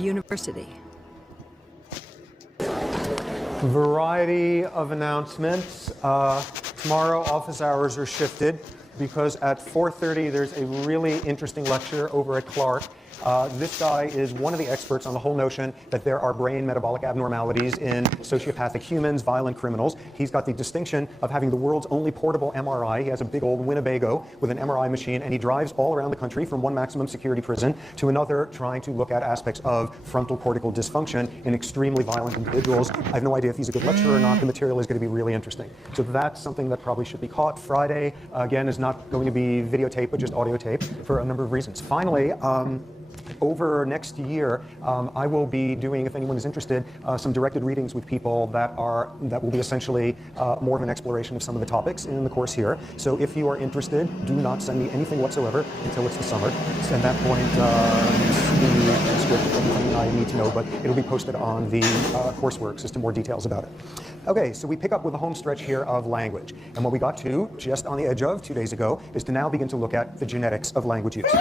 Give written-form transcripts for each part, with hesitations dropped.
University. Variety of announcements. Tomorrow office hours are shifted because at 4:30 there's a really interesting lecture over at Clark. This guy is one of the experts on the whole notion that there are brain metabolic abnormalities in sociopathic humans, violent criminals. He's got the distinction of having the world's only portable MRI. He has a big old Winnebago with an MRI machine, and he drives all around the country from one maximum security prison to another, trying to look at aspects of frontal cortical dysfunction in extremely violent individuals. I have no idea if he's a good lecturer or not. The material is going to be really interesting. So that's something that probably should be caught. Friday, again, is not going to be videotape, but just audio tape for a number of reasons. Finally, over next year, I will be doing, if anyone is interested, some directed readings with people that will be essentially more of an exploration of some of the topics in the course here. So if you are interested, do not send me anything whatsoever until it's the summer. At that point, the transcript, everything I need to know, but it'll be posted on the coursework system, more details about it. Okay, so we pick up with the home stretch here of language. And what we got to, just on the edge of 2 days ago, is to now begin to look at the genetics of language use.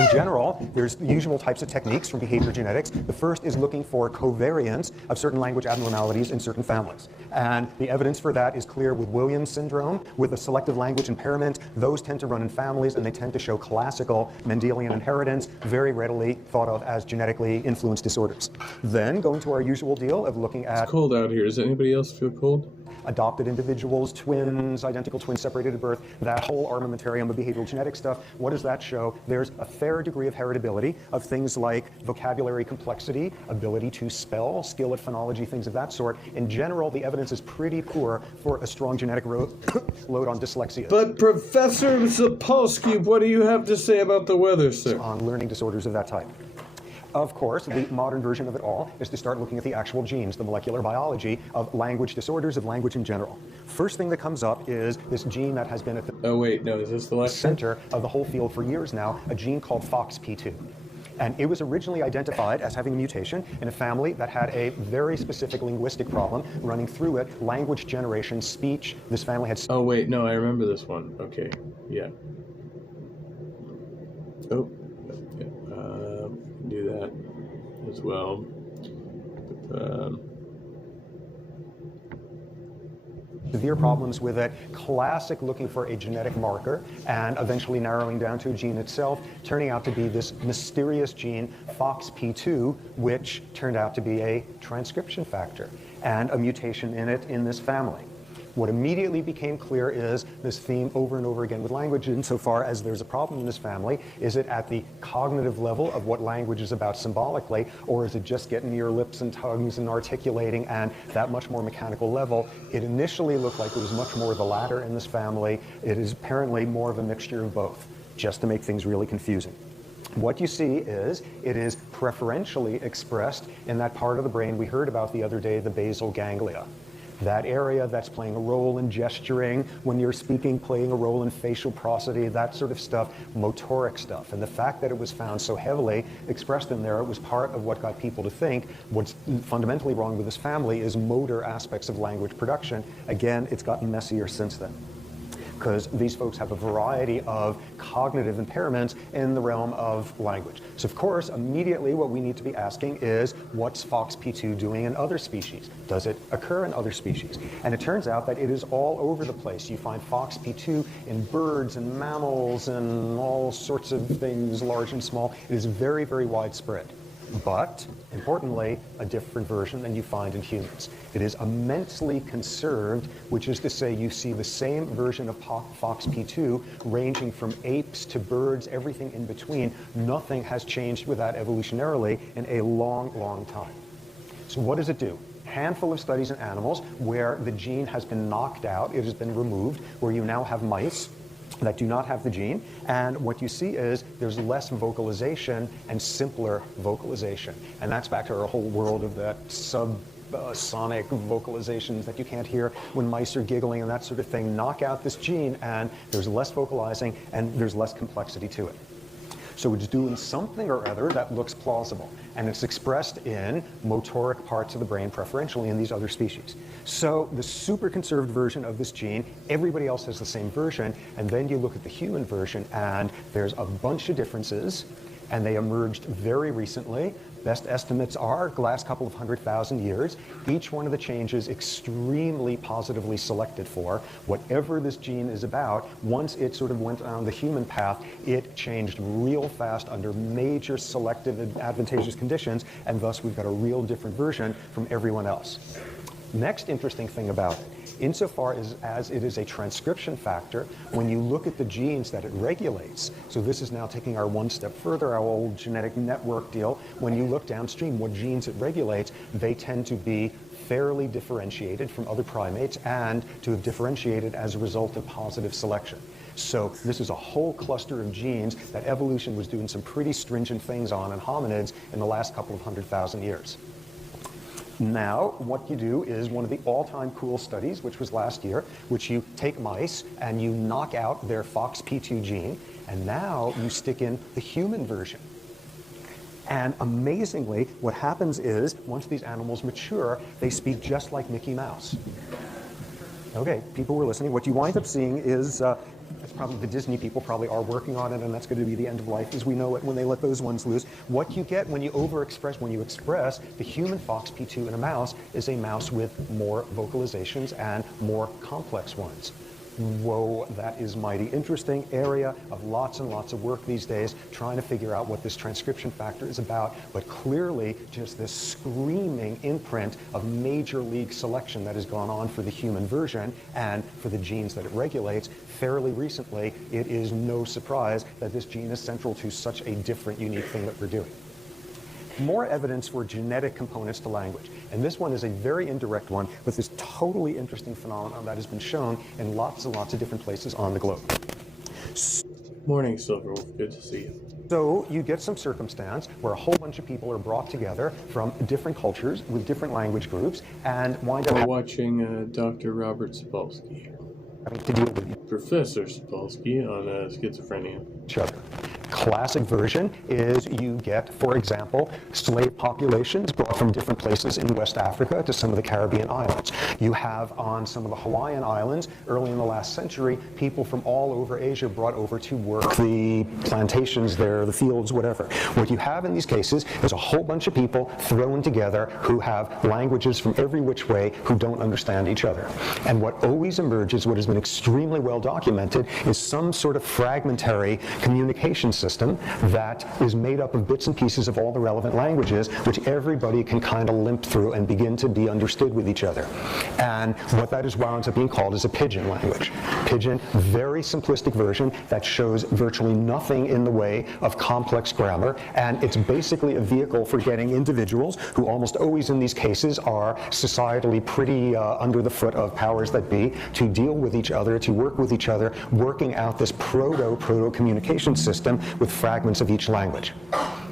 In general, there's the usual types of techniques from behavior genetics. The first is looking for covariance of certain language abnormalities in certain families. And the evidence for that is clear with Williams syndrome, with a selective language impairment. Those tend to run in families, and they tend to show classical Mendelian inheritance, very readily thought of as genetically influenced disorders. Then going to our usual deal of looking at... It's cold out here. Does anybody else feel cold? Adopted individuals, twins, identical twins separated at birth, that whole armamentarium of behavioral genetic stuff. What does that show? There's a fair degree of heritability of things like vocabulary complexity, ability to spell, skill at phonology, things of that sort. In general, the evidence is pretty poor for a strong genetic load on dyslexia. But Professor Zapolsky, what do you have to say about the weather, sir? On learning disorders of that type. Of course, the modern version of it all is to start looking at the actual genes, the molecular biology of language disorders, of language in general. First thing that comes up is this gene that has been at the is this the center of the whole field for years now, a gene called FOXP2. And it was originally identified as having a mutation in a family that had a very specific linguistic problem running through it, language generation, speech. This family had... I remember this one. Okay, yeah. Oh. Do that as well. Severe problems with it, classic looking for a genetic marker, and eventually narrowing down to a gene itself, turning out to be this mysterious gene, FOXP2, which turned out to be a transcription factor and a mutation in it in this family. What immediately became clear is this theme over and over again with language, insofar as there's a problem in this family. Is it at the cognitive level of what language is about symbolically, or is it just getting your lips and tongues and articulating and that much more mechanical level? It initially looked like it was much more the latter in this family. It is apparently more of a mixture of both, just to make things really confusing. What you see is it is preferentially expressed in that part of the brain we heard about the other day, the basal ganglia. That area that's playing a role in gesturing, when you're speaking, playing a role in facial prosody, that sort of stuff, motoric stuff. And the fact that it was found so heavily expressed in there, it was part of what got people to think what's fundamentally wrong with this family is motor aspects of language production. Again, it's gotten messier since then, because these folks have a variety of cognitive impairments in the realm of language. So of course, immediately what we need to be asking is, what's FOXP2 doing in other species? Does it occur in other species? And it turns out that it is all over the place. You find FOXP2 in birds and mammals and all sorts of things, large and small. It is very, very widespread. But, importantly, a different version than you find in humans. It is immensely conserved, which is to say you see the same version of FOXP2 ranging from apes to birds, everything in between. Nothing has changed with that evolutionarily in a long, long time. So what does it do? Handful of studies in animals where the gene has been knocked out, it has been removed, where you now have mice that do not have the gene, and what you see is there's less vocalization and simpler vocalization. And that's back to our whole world of that sonic vocalizations that you can't hear when mice are giggling and that sort of thing. Knock out this gene and there's less vocalizing and there's less complexity to it. So it's doing something or other that looks plausible, and it's expressed in motoric parts of the brain, preferentially in these other species. So the super conserved version of this gene, everybody else has the same version, and then you look at the human version, and there's a bunch of differences, and they emerged very recently. Best estimates are the last couple of 100,000 years. Each one of the changes extremely positively selected for. Whatever this gene is about, once it sort of went on the human path, it changed real fast under major selective advantageous conditions, and thus we've got a real different version from everyone else. Next interesting thing about it, insofar as it is a transcription factor, when you look at the genes that it regulates, so this is now taking our one step further, our old genetic network deal, when you look downstream what genes it regulates, they tend to be fairly differentiated from other primates and to have differentiated as a result of positive selection. So this is a whole cluster of genes that evolution was doing some pretty stringent things on in hominids in the last couple of 100,000 years. Now, what you do is one of the all-time cool studies, which was last year, which you take mice and you knock out their FOXP2 gene, and now you stick in the human version. And amazingly, what happens is, once these animals mature, they speak just like Mickey Mouse. Okay, people were listening. What you wind up seeing is, it's probably the Disney people probably are working on it, and that's going to be the end of life as we know it when they let those ones loose. What you get when you express the human FOXP2 in a mouse is a mouse with more vocalizations and more complex ones. Whoa, that is mighty interesting area of lots and lots of work these days trying to figure out what this transcription factor is about, but clearly just this screaming imprint of major league selection that has gone on for the human version and for the genes that it regulates. Fairly recently, it is no surprise that this gene is central to such a different, unique thing that we're doing. More evidence for genetic components to language. And this one is a very indirect one with this totally interesting phenomenon that has been shown in lots and lots of different places on the globe. Morning, Silverwolf. Good to see you. So you get some circumstance where a whole bunch of people are brought together from different cultures with different language groups and wind up We're watching Dr. Robert Sapolsky, having to deal with Professor Sapolsky, on schizophrenia. each other. Classic version is you get, for example, slave populations brought from different places in West Africa to some of the Caribbean islands. You have on some of the Hawaiian islands, early in the last century, people from all over Asia brought over to work the plantations there, the fields, whatever. What you have in these cases is a whole bunch of people thrown together who have languages from every which way who don't understand each other. And what always emerges, what has been extremely well documented, is some sort of fragmentary communication system that is made up of bits and pieces of all the relevant languages, which everybody can kind of limp through and begin to be understood with each other. And what that is wound up being called is a pidgin language. Pidgin, very simplistic version that shows virtually nothing in the way of complex grammar, and it's basically a vehicle for getting individuals, who almost always in these cases are societally pretty under the foot of powers that be, to deal with each other, to work with each other, working out this proto-communication system with fragments of each language.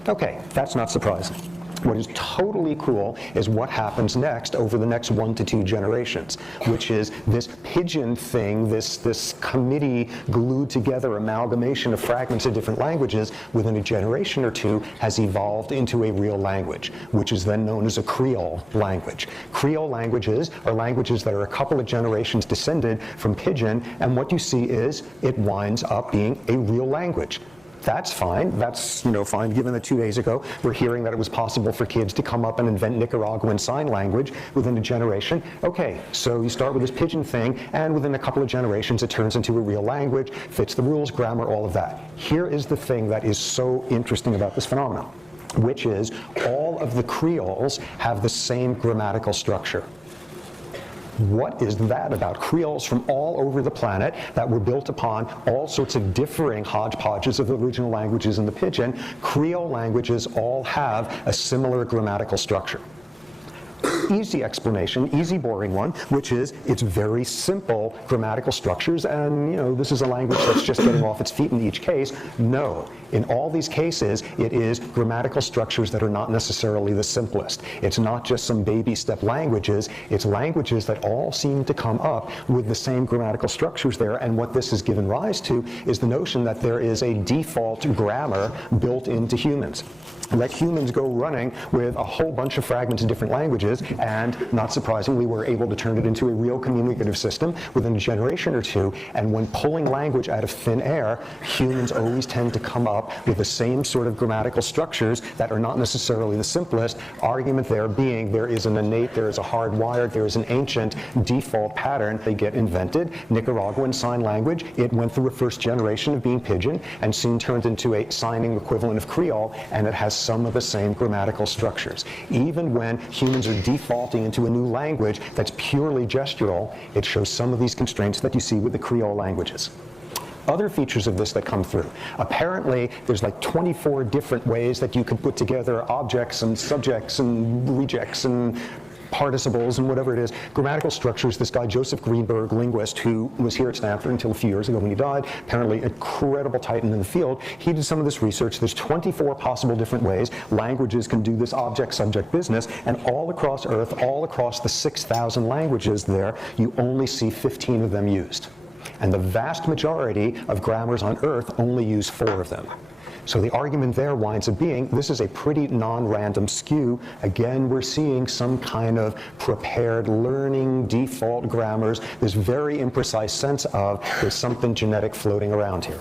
Okay, that's not surprising. What is totally cool is what happens next over the next 1 to 2 generations, which is this pidgin thing, this committee glued together amalgamation of fragments of different languages within a generation or two has evolved into a real language, which is then known as a Creole language. Creole languages are languages that are a couple of generations descended from pidgin, and what you see is it winds up being a real language. That's fine. That's, fine, given that 2 days ago we're hearing that it was possible for kids to come up and invent Nicaraguan Sign Language within a generation. Okay, so you start with this pidgin thing, and within a couple of generations it turns into a real language, fits the rules, grammar, all of that. Here is the thing that is so interesting about this phenomenon, which is all of the Creoles have the same grammatical structure. What is that about? Creoles from all over the planet that were built upon all sorts of differing hodgepodges of original languages in the pidgin. Creole languages all have a similar grammatical structure. Easy explanation, easy boring one, which is it's very simple grammatical structures, and this is a language that's just getting off its feet in each case. No, in all these cases it is grammatical structures that are not necessarily the simplest. It's not just some baby step languages, it's languages that all seem to come up with the same grammatical structures there, and what this has given rise to is the notion that there is a default grammar built into humans. let humans go running with a whole bunch of fragments of different languages, and not surprisingly, we're able to turn it into a real communicative system within a generation or two. And when pulling language out of thin air, humans always tend to come up with the same sort of grammatical structures that are not necessarily the simplest. Argument there being there is an innate, there is a hardwired, there is an ancient default pattern. They get invented. Nicaraguan Sign Language, it went through a first generation of being Pidgin and soon turned into a signing equivalent of Creole, and it has some of the same grammatical structures. Even when humans are defaulting into a new language that's purely gestural, it shows some of these constraints that you see with the Creole languages. Other features of this that come through. Apparently, there's like 24 different ways that you can put together objects and subjects and rejects and participles and whatever it is, grammatical structures. This guy, Joseph Greenberg, linguist, who was here at Stanford until a few years ago when he died, apparently incredible titan in the field, he did some of this research. There's 24 possible different ways languages can do this object-subject business, and all across Earth, all across the 6,000 languages there, you only see 15 of them used. And the vast majority of grammars on Earth only use 4 of them. So the argument there winds up being, this is a pretty non-random skew. Again, we're seeing some kind of prepared learning, default grammars, this very imprecise sense of there's something genetic floating around here.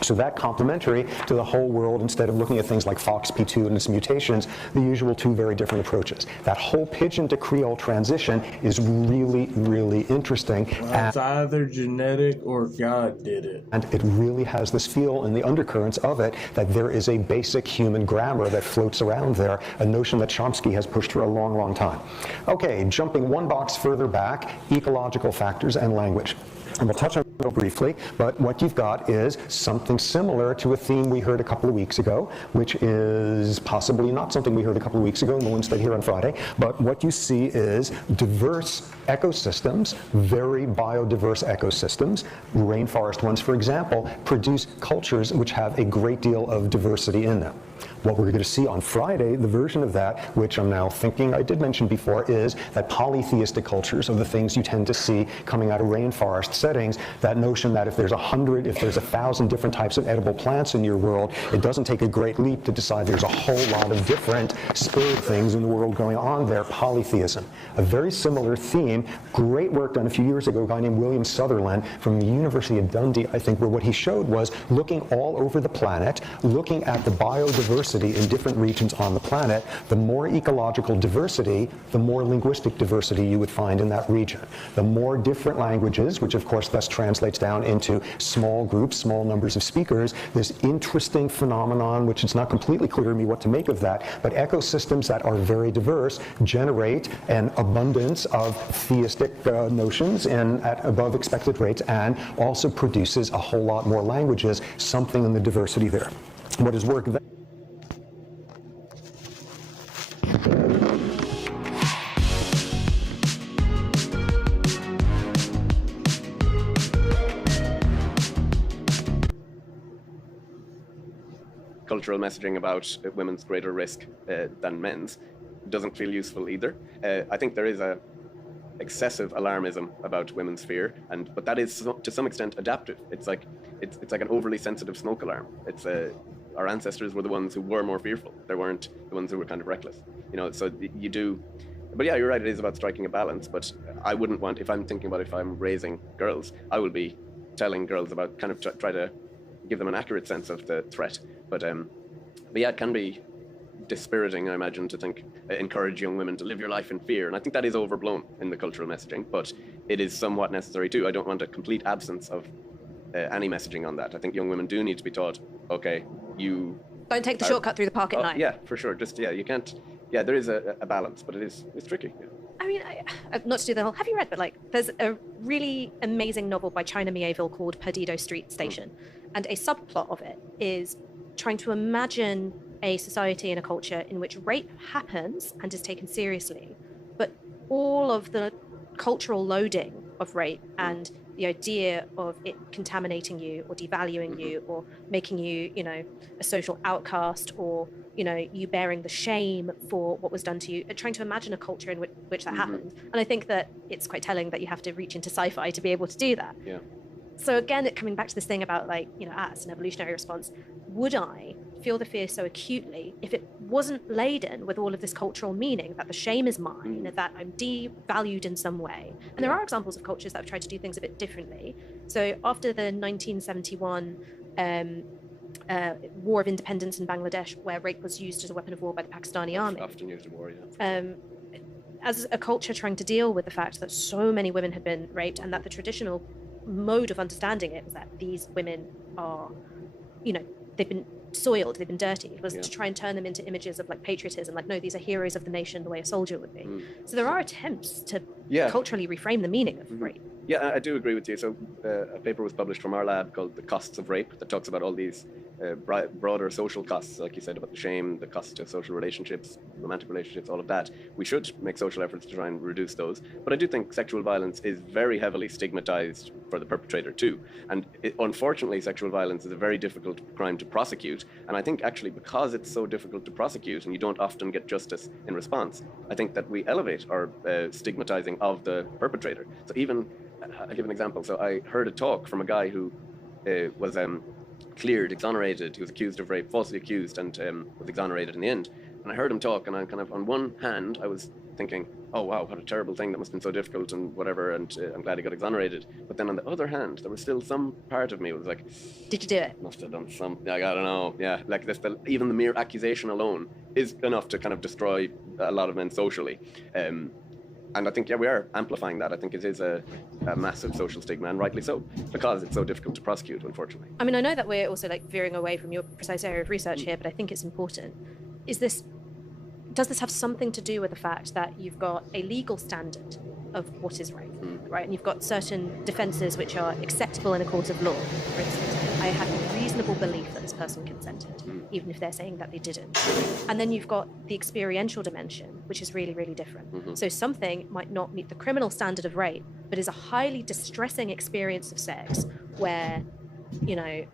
So that complementary to the whole world, instead of looking at things like FOXP2 and its mutations, the usual 2 very different approaches. That whole Pidgin to Creole transition is really, really interesting. Well, it's either genetic or God did it. And it really has this feel in the undercurrents of it that there is a basic human grammar that floats around there, a notion that Chomsky has pushed for a long, long time. Okay, jumping one box further back, ecological factors and language. And we'll touch on it briefly, but what you've got is something similar to a theme we heard a couple of weeks ago, which is possibly not something we heard a couple of weeks ago, no one stayed here on Friday, but what you see is diverse ecosystems, very biodiverse ecosystems. Rainforest ones, for example, produce cultures which have a great deal of diversity in them. What we're going to see on Friday, the version of that, which I'm now thinking I did mention before, is that polytheistic cultures are the things you tend to see coming out of rainforest settings. That notion that if there's 100, if there's 1,000 different types of edible plants in your world, it doesn't take a great leap to decide there's a whole lot of different spirit things in the world going on there, polytheism. A very similar theme, great work done a few years ago, a guy named William Sutherland from the University of Dundee, I think, where what he showed was looking all over the planet, looking at the biodiversity in different regions on the planet. The more ecological diversity, the more linguistic diversity you would find in that region. The more different languages, which of course thus translates down into small groups, small numbers of speakers, this interesting phenomenon, which it's not completely clear to me what to make of that, but ecosystems that are very diverse generate an abundance of theistic notions and at above expected rates, and also produces a whole lot more languages, something in the diversity there. What is work that cultural messaging about women's greater risk than men's doesn't feel useful either. I think there is a excessive alarmism about women's fear, but that is to some extent adaptive. It's like an overly sensitive smoke alarm. It's our ancestors were the ones who were more fearful. They weren't the ones who were kind of reckless. So you do. But yeah, you're right. It is about striking a balance. But I wouldn't want, if I'm thinking about if I'm raising girls, I will be telling girls about kind of try to give them an accurate sense of the threat. But yeah, it can be dispiriting, I imagine, to think encourage young women to live your life in fear, and I think that is overblown in the cultural messaging, but it is somewhat necessary too. I don't want a complete absence of any messaging on that. I think young women do need to be taught, okay, you don't take the shortcut through the park at night. Yeah, for sure. Just you can't. Yeah, there is a balance, but it's tricky. Yeah. I mean, not to do the whole, have you read, but there's a really amazing novel by China Mieville called Perdido Street Station, and a subplot of it is trying to imagine a society and a culture in which rape happens and is taken seriously, but all of the cultural loading of rape and the idea of it contaminating you or devaluing you or making you, a social outcast, or, you bearing the shame for what was done to you, trying to imagine a culture in which that happens. And I think that it's quite telling that you have to reach into sci-fi to be able to do that. Yeah. So again, coming back to this thing about as an evolutionary response, would I feel the fear so acutely if it wasn't laden with all of this cultural meaning that the shame is mine, that I'm devalued in some way. And there are examples of cultures that have tried to do things a bit differently. So after the 1971 War of Independence in Bangladesh, where rape was used as a weapon of war by the Pakistani army, Often used in war, yeah. as a culture trying to deal with the fact that so many women had been raped, and that the traditional mode of understanding it was that these women are, they've been soiled, they've been dirty, was to try and turn them into images of like patriotism, like, no, these are heroes of the nation the way a soldier would be. So there are attempts to culturally reframe the meaning of rape. Yeah, I do agree with you. So a paper was published from our lab called The Costs of Rape that talks about all these broader social costs, like you said, about the shame, the cost to social relationships, romantic relationships, all of that. We should make social efforts to try and reduce those. But I do think sexual violence is very heavily stigmatized for the perpetrator too. And unfortunately, sexual violence is a very difficult crime to prosecute. And I think actually because it's so difficult to prosecute and you don't often get justice in response, I think that we elevate our stigmatizing of the perpetrator. So even, I'll give an example. So I heard a talk from a guy who was cleared, exonerated. He was accused of rape, falsely accused, and was exonerated in the end. And I heard him talk, and I kind of, on one hand, I was thinking, oh wow, what a terrible thing, that must have been so difficult and whatever, and I'm glad he got exonerated. But then on the other hand, there was still some part of me that was like, did you do it? Must have done something, I don't know, yeah. Like this, even the mere accusation alone is enough to kind of destroy a lot of men socially. And I think, we are amplifying that. I think it is a massive social stigma, and rightly so, because it's so difficult to prosecute, unfortunately. I mean, I know that we're also like veering away from your precise area of research here, but I think it's important. Does this have something to do with the fact that you've got a legal standard of what is rape, right? And you've got certain defences which are acceptable in a court of law. For instance, I have a reasonable belief that this person consented, even if they're saying that they didn't. And then you've got the experiential dimension, which is really, really different. So something might not meet the criminal standard of rape, but is a highly distressing experience of sex where,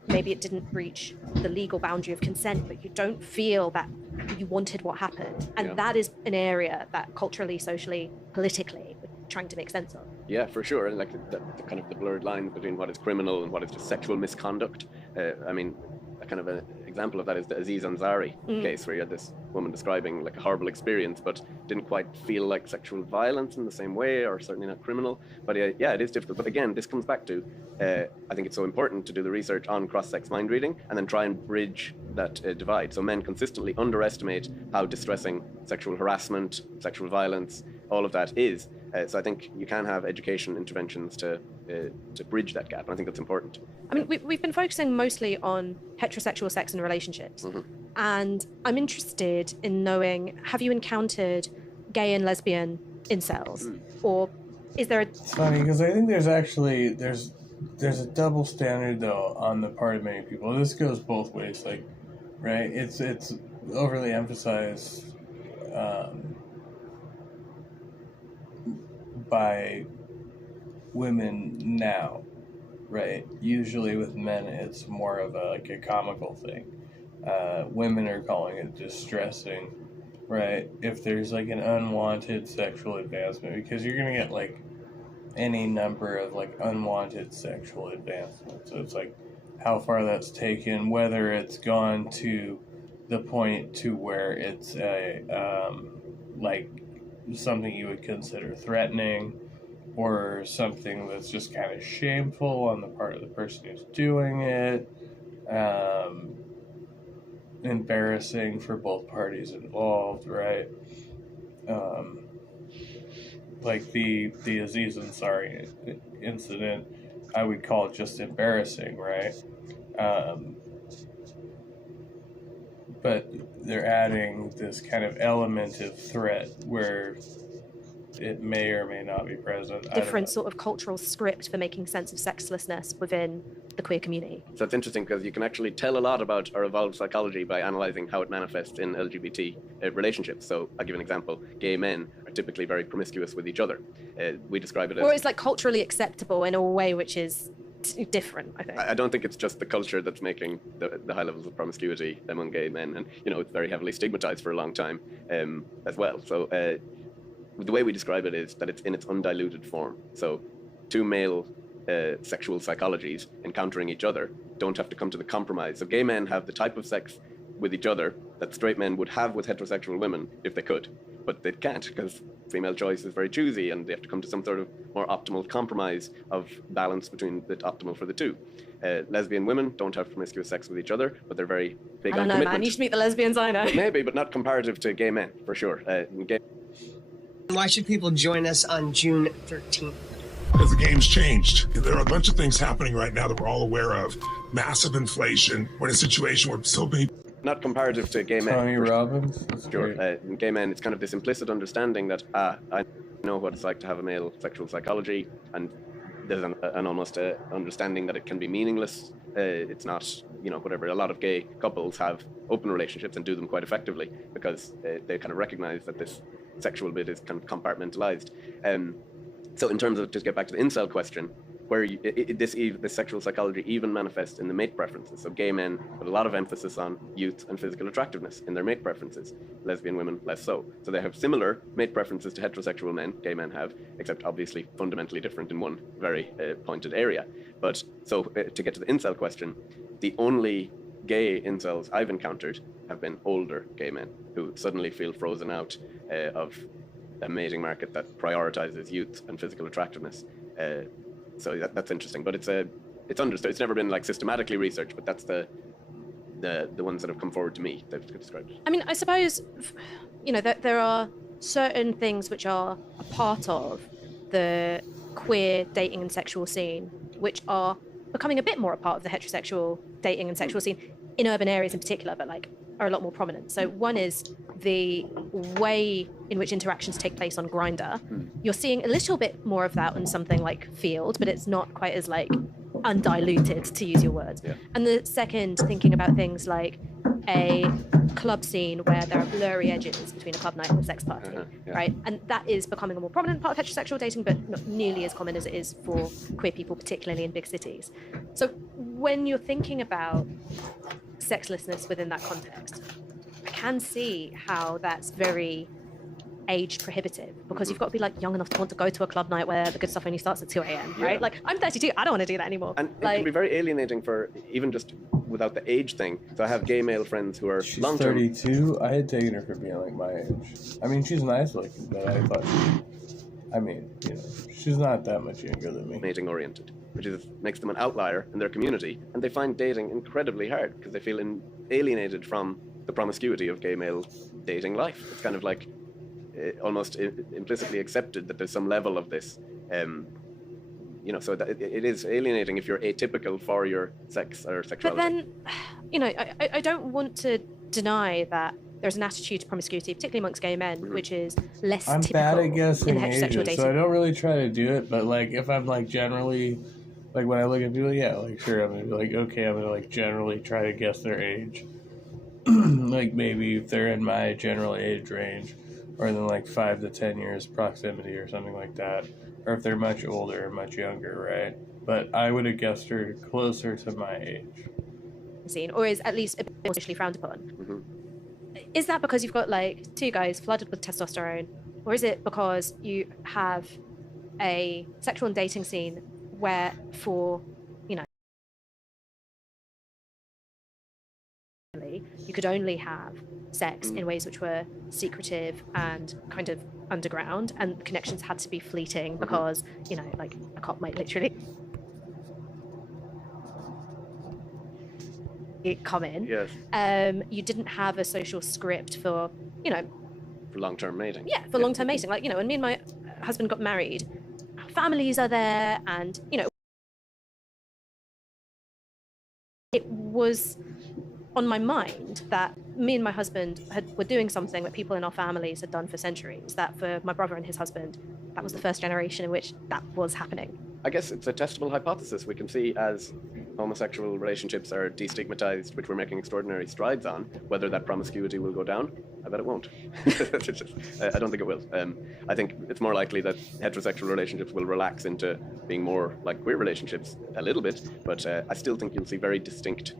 maybe it didn't reach the legal boundary of consent, but you don't feel that you wanted what happened. And that is an area that culturally, socially, politically, we're trying to make sense of. Yeah, for sure. And like the kind of the blurred lines between what is criminal and what is just sexual misconduct. I mean, a kind of an example of that is the Aziz Ansari case, where you had this woman describing like a horrible experience, but didn't quite feel like sexual violence in the same way, or certainly not criminal. But yeah, it is difficult. But again, this comes back to, I think it's so important to do the research on cross-sex mind reading and then try and bridge that divide. So men consistently underestimate how distressing sexual harassment, sexual violence, all of that is. So I think you can have education interventions to bridge that gap, and I think that's important. I mean, we've been focusing mostly on heterosexual sex and relationships, and I'm interested in knowing, have you encountered gay and lesbian incels, or is there It's funny, because I think there's a double standard, though, on the part of many people. This goes both ways, like, right? It's overly emphasized by women now, right? Usually with men, it's more of a comical thing. Women are calling it distressing, right? If there's like an unwanted sexual advancement, because you're gonna get like any number of like unwanted sexual advancements. So it's like how far that's taken, whether it's gone to the point to where it's a like something you would consider threatening, or something that's just kind of shameful on the part of the person who's doing it, embarrassing for both parties involved, right? Like the Aziz Ansari incident, I would call it just embarrassing, right? But they're adding this kind of element of threat where it may or may not be present. Different sort of cultural script for making sense of sexlessness within the queer community. So it's interesting because you can actually tell a lot about our evolved psychology by analysing how it manifests in LGBT relationships. So I'll give an example. Gay men are typically very promiscuous with each other. We describe it as... Or it's like culturally acceptable in a way which is different, I think. I don't think it's just the culture that's making the high levels of promiscuity among gay men. And, it's very heavily stigmatized for a long time as well. So the way we describe it is that it's in its undiluted form. So two male sexual psychologies encountering each other don't have to come to the compromise. So gay men have the type of sex with each other that straight men would have with heterosexual women if they could. But they can't, because female choice is very choosy, and they have to come to some sort of more optimal compromise of balance between the optimal for the two. Lesbian women don't have promiscuous sex with each other, but they're very big I on don't know, commitment. man. You should meet the lesbians I know. Maybe, but not comparative to gay men, for sure. Why should people join us on June 13th? Because the game's changed. There are a bunch of things happening right now that we're all aware of. Massive inflation. We're in a situation where so many... Not comparative to gay men. Tony Robbins. That's Sure. great. In gay men, it's kind of this implicit understanding that, I know what it's like to have a male sexual psychology, and there's an almost understanding that it can be meaningless. It's not, whatever. A lot of gay couples have open relationships and do them quite effectively because they kind of recognize that this sexual bit is kind of compartmentalized. So in terms of, just get back to the incel question, where this sexual psychology even manifests in the mate preferences. So gay men put a lot of emphasis on youth and physical attractiveness in their mate preferences. Lesbian women, less so. So they have similar mate preferences to heterosexual men, gay men have, except obviously fundamentally different in one very pointed area. But so to get to the incel question, the only gay incels I've encountered have been older gay men who suddenly feel frozen out of a mating market that prioritizes youth and physical attractiveness. So that's interesting, but it's understood. It's never been like systematically researched, but that's the ones that have come forward to me that I've described. I mean, I suppose, there are certain things which are a part of the queer dating and sexual scene, which are becoming a bit more a part of the heterosexual dating and sexual scene in urban areas in particular, but are a lot more prominent. So one is the way in which interactions take place on Grindr. You're seeing a little bit more of that on something like Field, but it's not quite as undiluted, to use your words. Yeah. And the second, thinking about things like a club scene where there are blurry edges between a club night and a sex party, Yeah. right? And that is becoming a more prominent part of heterosexual dating, but not nearly as common as it is for queer people, particularly in big cities. So when you're thinking about sexlessness within that context, I can see how that's very age prohibitive, because you've got to be young enough to want to go to a club night where the good stuff only starts at 2 a.m, right? Yeah. I'm 32, I don't want to do that anymore. And it can be very alienating for even just without the age thing. So I have gay male friends who are She's long-term. 32. I had taken her for being my age. I mean, she's nice looking, but I thought she's not that much younger than me. Mating oriented, which makes them an outlier in their community, and they find dating incredibly hard because they feel alienated from the promiscuity of gay male dating life. It's kind of almost implicitly accepted that there's some level of this, so that it is alienating if you're atypical for your sex or sexuality. But then, I don't want to deny that there's an attitude to promiscuity, particularly amongst gay men, which is less I'm typical bad at guessing in heterosexual ages, dating. so I don't really try to do it. But if I'm generally, when I look at people, sure, I'm gonna be okay, I'm gonna generally try to guess their age. Maybe if they're in my general age range, or then 5 to 10 years proximity or something like that, or if they're much older or much younger, right? But I would have guessed her closer to my age. Scene, or is at least a bit more socially frowned upon. Is that because you've got two guys flooded with testosterone, or is it because you have a sexual and dating scene where for you could only have sex in ways which were secretive and kind of underground, and connections had to be fleeting because a cop might literally come in. Yes. You didn't have a social script for For long-term mating. Yeah, for long-term mating. When me and my husband got married, our families are there, and it was on my mind that me and my husband were doing something that people in our families had done for centuries, that for my brother and his husband, that was the first generation in which that was happening. I guess it's a testable hypothesis. We can see as homosexual relationships are destigmatized, which we're making extraordinary strides on, whether that promiscuity will go down. I bet it won't. I don't think it will. I think it's more likely that heterosexual relationships will relax into being more like queer relationships a little bit, but I still think you'll see very distinct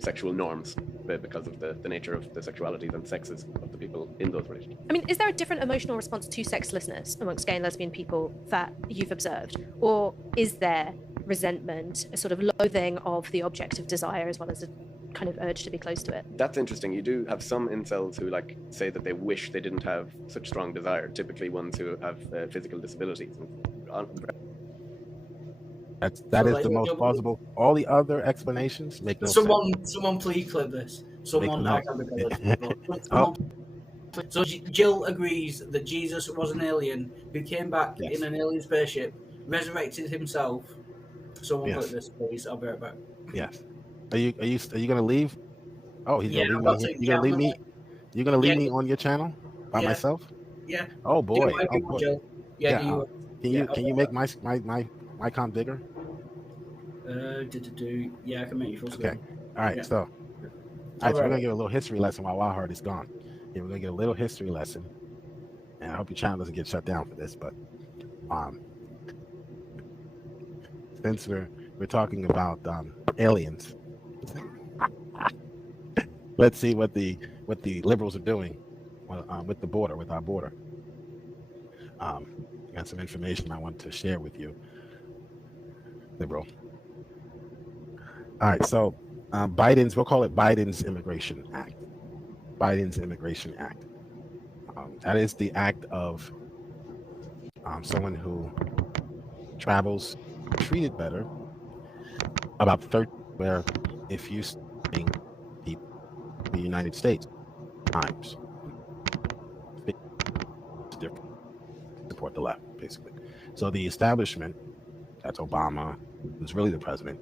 sexual norms because of the nature of the sexualities and sexes of the people in those relationships. I mean, is there a different emotional response to sexlessness amongst gay and lesbian people that you've observed? Or is there resentment, a sort of loathing of the object of desire as well as a kind of urge to be close to it. That's interesting. You do have some incels who like say that they wish they didn't have such strong desire. Typically, ones who have physical disabilities. That So, is like, the most you're- plausible. All the other explanations make no sense. Someone please clip this. Someone, Make I no- can't remember. Someone, so Jill agrees that Jesus was an alien who came back Yes. in an alien spaceship, resurrected himself. Someone Yes. clip this, please. I'll be right back. Yes. Are you gonna leave? Oh, he's Yeah, gonna I'm leave about me. to- You're yeah, gonna leave I'm me. You're gonna leave Yeah. me on your channel by Yeah. myself? Yeah. Oh Do boy. whatever Oh you want, boy. Jill. Yeah. Yeah, Do you, Can yeah, you I'll can be you right make my icon bigger? Yeah, I can make you full Okay. screen. All right. Yeah. So, all right. So we're gonna get a little history lesson while Wild Heart is gone. Yeah, we're gonna get a little history lesson, and I hope your channel doesn't get shut down for this. But since we're talking about aliens, let's see what the liberals are doing with the border, with our border. Got some information I want to share with you, liberal. All right, so we'll call it Biden's Immigration Act. Biden's Immigration Act. That is the act of someone who travels treated better about 30, where if you in the United States times it's different. Support the left, basically. So the establishment, that's Obama, who's really the president,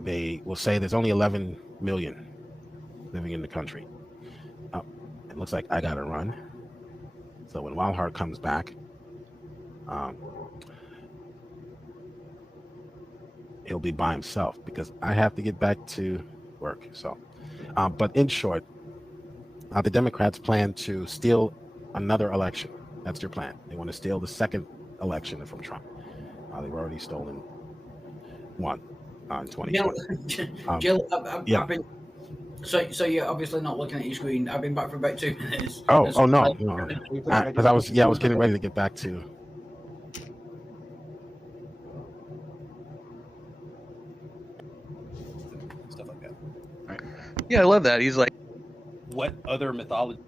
they will say there's only 11 million living in the country. It looks like I gotta run. So when Wild Heart comes back, he'll be by himself because I have to get back to work. So, but in short, the Democrats plan to steal another election. That's their plan. They want to steal the second election from Trump. They've already stolen one in 2020. Jill, yeah. I've been. So you're obviously not looking at your screen. I've been back for about 2 minutes. No, because I was getting ready to get back to. Stuff like that. Right. Yeah, I love that. He's like, what other mythology?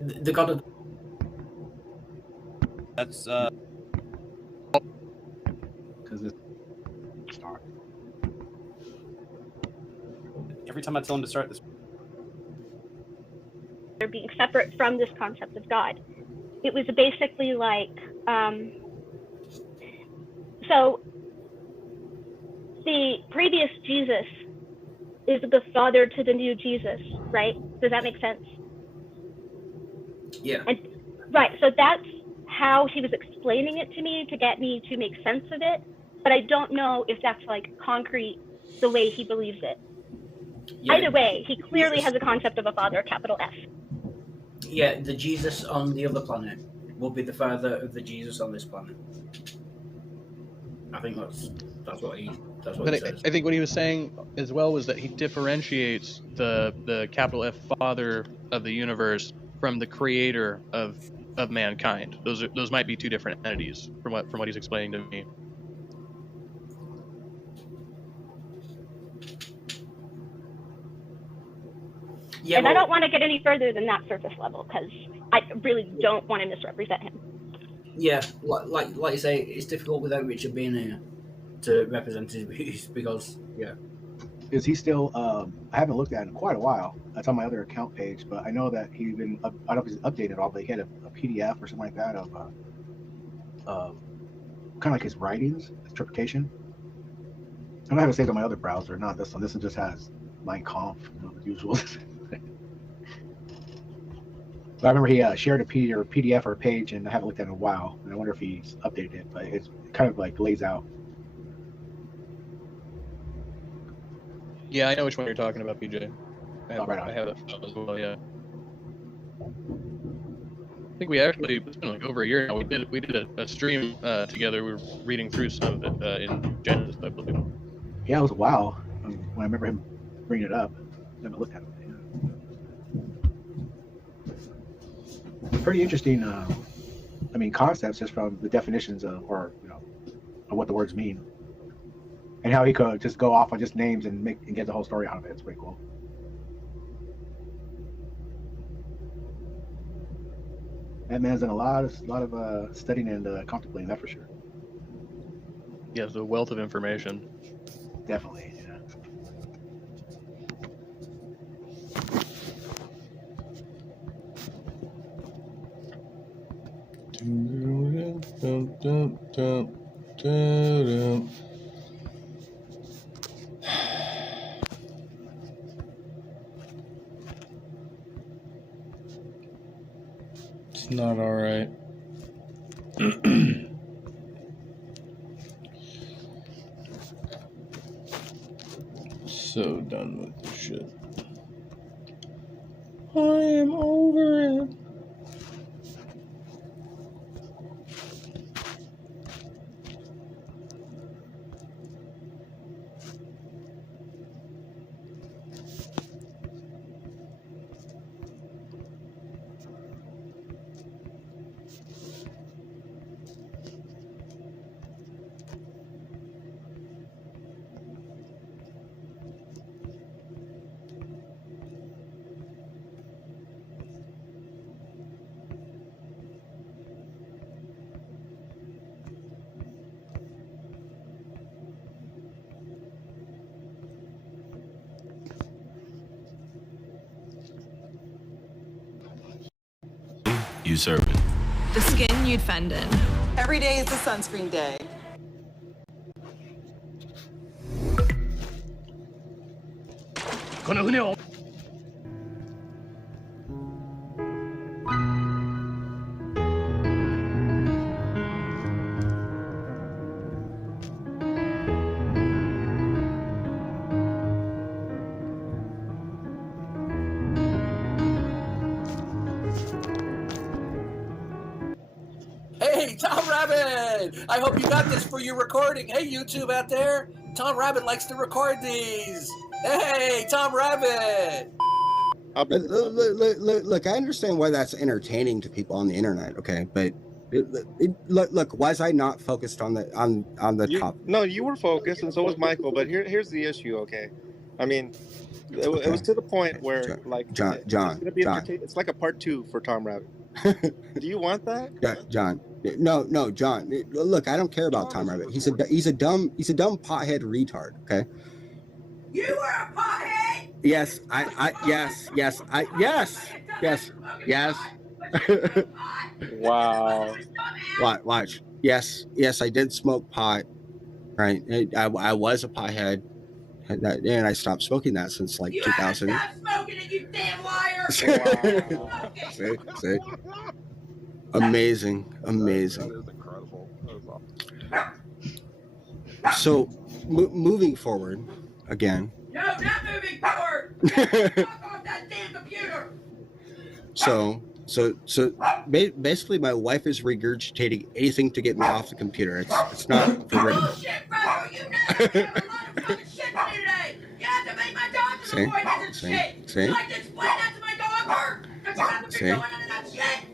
The god of. That's because it's start. Every time I tell him to start this, they're being separate from this concept of God. It was basically like, so the previous Jesus is the father to the new Jesus, right? Does that make sense? Yeah. And right, so that's how he was explaining it to me to get me to make sense of it. But I don't know if that's like concrete the way he believes it. Yeah. Either way, he clearly has a concept of a father, capital F. Yeah, the Jesus on the other planet will be the father of the Jesus on this planet. I think that's what he says. I think what he was saying as well was that he differentiates the capital F Father of the universe from the creator of mankind. Those might be two different entities from what he's explaining to me. Yeah, and I don't want to get any further than that surface level because I really don't want to misrepresent him. Yeah, like you say, it's difficult without Richard being here to represent his views because, yeah. Is he still, I haven't looked at it in quite a while. That's on my other account page, but I know that he's been, I don't know if he's updated all, but he had a PDF or something like that of kind of like his writings, interpretation. I don't have it saved on my other browser, not this one. This one just has Mein Kampf, the usual. But I remember he shared a PDF or a page, and I haven't looked at it in a while, and I wonder if he's updated it, but it's kind of like lays out. Yeah, I know which one you're talking about, PJ. I have that file as well, yeah. I think we actually, it's been like over a year now, we did a stream together. We were reading through some of it in Genesis, I believe. Yeah, it was a while when I remember him bringing it up. I haven't looked at it. Pretty interesting, concepts just from the definitions of, or, of what the words mean. and how he could just go off on just names and get the whole story out of it. It's pretty cool. That man's done a lot of studying and contemplating, that for sure. Yeah, it's a wealth of information. Definitely. Yeah. It's not all right. So done with this shit. I am over it. You serve it. The skin you'd fend in. Every day is the sunscreen day. Hey, Tom Rabbit! I hope you got this for your recording. Hey, YouTube out there. Tom Rabbit likes to record these. Hey, Tom Rabbit! Look, I understand why that's entertaining to people on the internet, okay? But look, was I not focused on the top? No, you were focused, and so was Michael. But here's the issue, okay? I mean, it was to the point where, like, John, it's like a part 2 for Tom Rabbit. Do you want that? John, no, John. Look, I don't care about Tom Rabbit. He's a dumb pothead retard. Okay. You were a pothead. Yes, yes. Wow. Watch. Yes, I did smoke pot. Right. I was a pothead. And I stopped smoking that since like 2000. Stop smoking it, you damn liar! Wow. See? Amazing. That is incredible. That is awesome. So, moving forward, again. No, not moving forward! Fuck off that damn computer! So basically, my wife is regurgitating anything to get me off the computer. It's not for real. Bullshit, brother! You know you have a lot of fucking shit to do today! You have to make my dogs avoid that shit! See? You like to explain that to my dog? Don't you have to be going into that shit?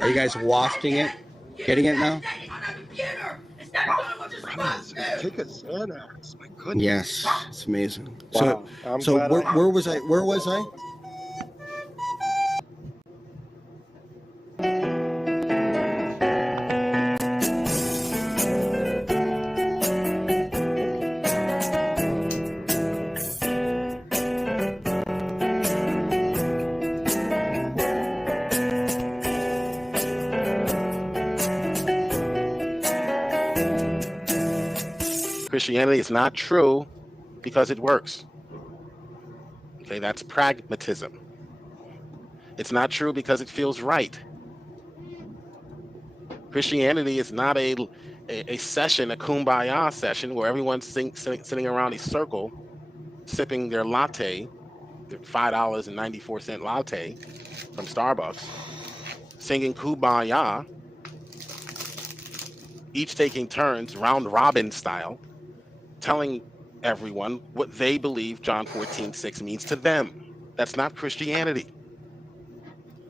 Are you guys wafting it? Getting it now? It's not doing what you're supposed to do! Take a Xanax. My goodness. Yes, it's amazing. Wow. So where was I? Where was I? Christianity is not true because it works. Okay, that's pragmatism. It's not true because it feels right. Christianity is not a session, a kumbaya session where everyone's sitting around a circle, sipping their latte, their $5.94 latte from Starbucks, singing kumbaya, each taking turns, round robin style, telling everyone what they believe John 14:6 means to them. That's not Christianity.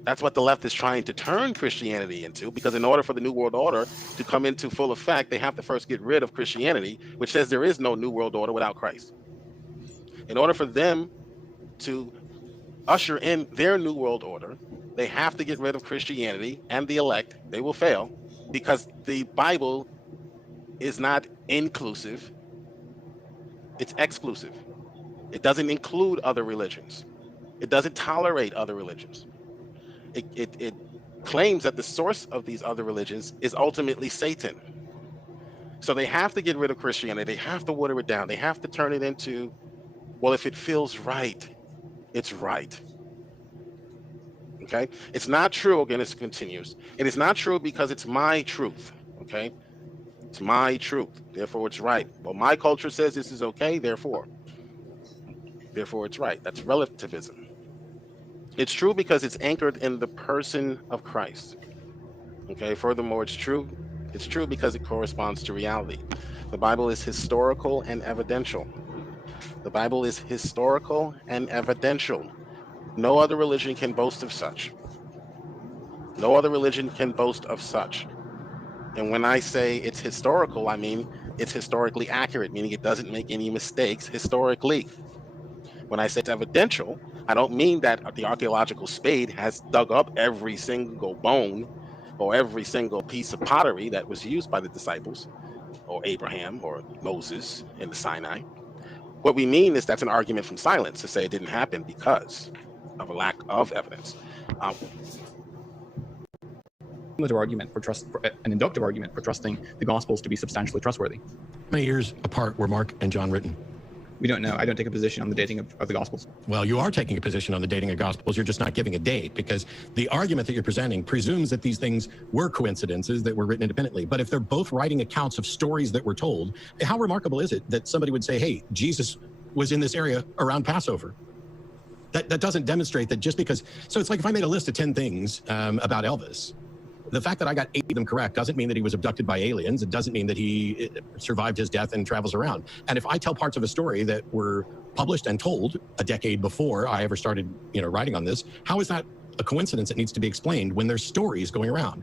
That's what the left is trying to turn Christianity into, because in order for the New World Order to come into full effect, they have to first get rid of Christianity, which says there is no New World Order without Christ. In order for them to usher in their New World Order, they have to get rid of Christianity and the elect. They will fail because the Bible is not inclusive, it's exclusive. It doesn't include other religions. It doesn't tolerate other religions. It claims that the source of these other religions is ultimately Satan. So they have to get rid of Christianity. They have to water it down. They have to turn it into, well, if it feels right, it's right. Okay? It's not true, again, it continues. It is not true because it's my truth. Okay? It's my truth. Therefore, it's right. Well, my culture says this is okay, therefore it's right. That's relativism. It's true because it's anchored in the person of Christ. Okay, furthermore, it's true because it corresponds to reality. The Bible is historical and evidential. The Bible is historical and evidential. No other religion can boast of such. No other religion can boast of such. And when I say it's historical, I mean it's historically accurate, meaning it doesn't make any mistakes historically. When I say it's evidential, I don't mean that the archaeological spade has dug up every single bone or every single piece of pottery that was used by the disciples or Abraham or Moses in the Sinai. What we mean is that's an argument from silence to say it didn't happen because of a lack of evidence. Argument for an inductive argument for trusting the Gospels to be substantially trustworthy. How many years apart were Mark and John written? We don't know. I don't take a position on the dating of the Gospels. Well, you are taking a position on the dating of Gospels. You're just not giving a date, because the argument that you're presenting presumes that these things were coincidences that were written independently. But if they're both writing accounts of stories that were told, how remarkable is it that somebody would say, hey, Jesus was in this area around Passover? That doesn't demonstrate that just because. So it's like if I made a list of 10 things about Elvis, the fact that I got 8 of them correct doesn't mean that he was abducted by aliens. It doesn't mean that he survived his death and travels around. And if I tell parts of a story that were published and told a decade before I ever started, writing on this, how is that a coincidence that needs to be explained when there's stories going around?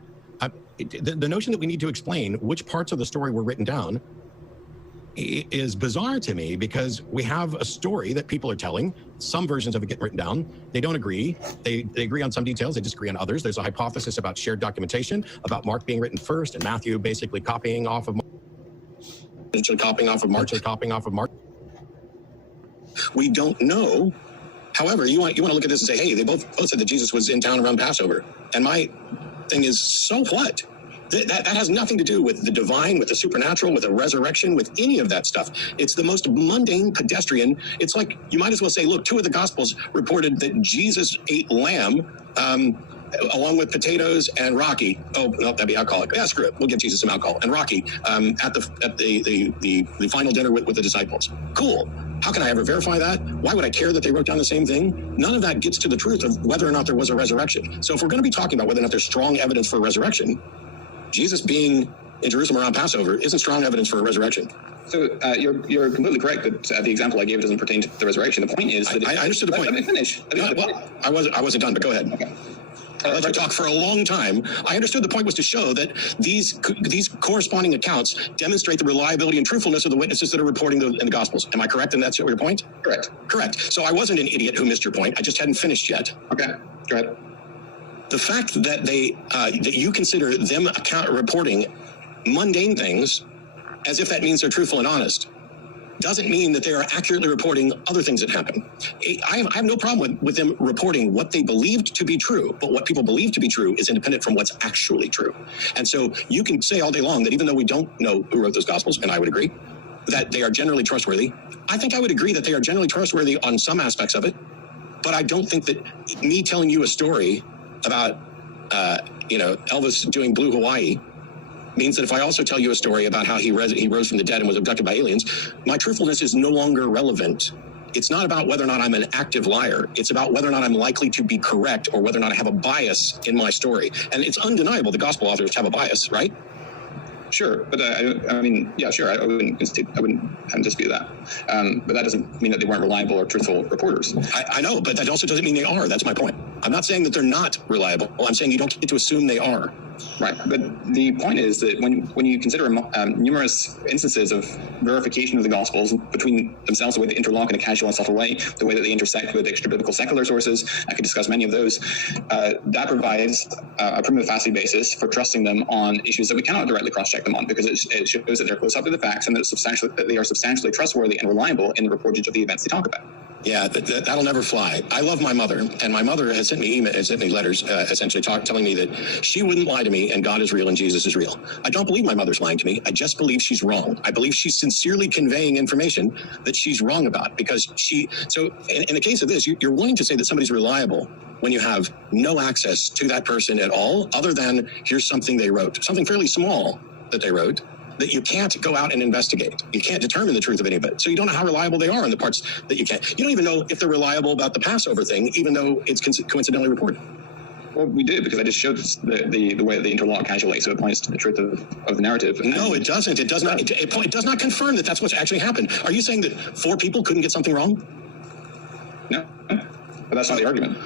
The notion that we need to explain which parts of the story were written down is bizarre to me, because we have a story that people are telling. Some versions of it get written down. They don't agree. They agree on some details. They disagree on others. There's a hypothesis about shared documentation, about Mark being written first and Matthew basically copying off of Mark. We don't know. However, you want to look at this and say, hey, they both said that Jesus was in town around Passover. And my thing is, so what? That has nothing to do with the divine, with the supernatural, with a resurrection, with any of that stuff. It's the most mundane, pedestrian. It's like, you might as well say, look, 2 of the Gospels reported that Jesus ate lamb along with potatoes and Rocky. Oh, no, that'd be alcoholic. Yeah, screw it. We'll give Jesus some alcohol. And Rocky at the final dinner with the disciples. Cool. How can I ever verify that? Why would I care that they wrote down the same thing? None of that gets to the truth of whether or not there was a resurrection. So if we're going to be talking about whether or not there's strong evidence for a resurrection, Jesus being in Jerusalem around Passover isn't strong evidence for a resurrection. So you're completely correct that the example I gave doesn't pertain to the resurrection. The point is that I understood the point. Let me finish. I wasn't done, but go ahead. Okay. I let you talk for a long time. I understood the point was to show that these corresponding accounts demonstrate the reliability and truthfulness of the witnesses that are reporting in the Gospels. Am I correct? And that's your point? Correct. So I wasn't an idiot who missed your point. I just hadn't finished yet. Okay. Go ahead. The fact that that you consider them reporting mundane things as if that means they're truthful and honest doesn't mean that they are accurately reporting other things that happen. I have no problem with them reporting what they believed to be true, but what people believe to be true is independent from what's actually true. And so you can say all day long that even though we don't know who wrote those Gospels, and I would agree, that they are generally trustworthy. I think I would agree that they are generally trustworthy on some aspects of it, but I don't think that me telling you a story about, Elvis doing Blue Hawaii means that if I also tell you a story about how he rose from the dead and was abducted by aliens, my truthfulness is no longer relevant. It's not about whether or not I'm an active liar. It's about whether or not I'm likely to be correct or whether or not I have a bias in my story. And it's undeniable the gospel authors have a bias, right? Sure, but I mean, yeah, sure. I wouldn't dispute that. But that doesn't mean that they weren't reliable or truthful reporters. I know, but that also doesn't mean they are. That's my point. I'm not saying that they're not reliable. I'm saying you don't get to assume they are. Right, but the point is that when you consider numerous instances of verification of the Gospels between themselves, the way they interlock in a casual and subtle way, the way that they intersect with extra-biblical secular sources, I could discuss many of those, that provides a prima facie basis for trusting them on issues that we cannot directly cross-check them on, because it shows that they're close up to the facts and that they are substantially trustworthy and reliable in the reportage of the events they talk about. Yeah, that'll never fly. I love my mother, and my mother has sent me letters, essentially telling me that she wouldn't lie to me, and God is real and Jesus is real. I don't believe my mother's lying to me. I just believe she's wrong. I believe she's sincerely conveying information that she's wrong about, because so in the case of this, you're willing to say that somebody's reliable when you have no access to that person at all, other than here's something they wrote, something fairly small that they wrote, that you can't go out and investigate. You can't determine the truth of any of it. So you don't know how reliable they are in the parts that you can't. You don't even know if they're reliable about the Passover thing, even though it's coincidentally reported. Well, we do, because I just showed the way that they interlock casually, so it points to the truth of the narrative. No, it doesn't. It does not. It does not confirm that that's what's actually happened. Are you saying that 4 people couldn't get something wrong? No, but that's not the argument.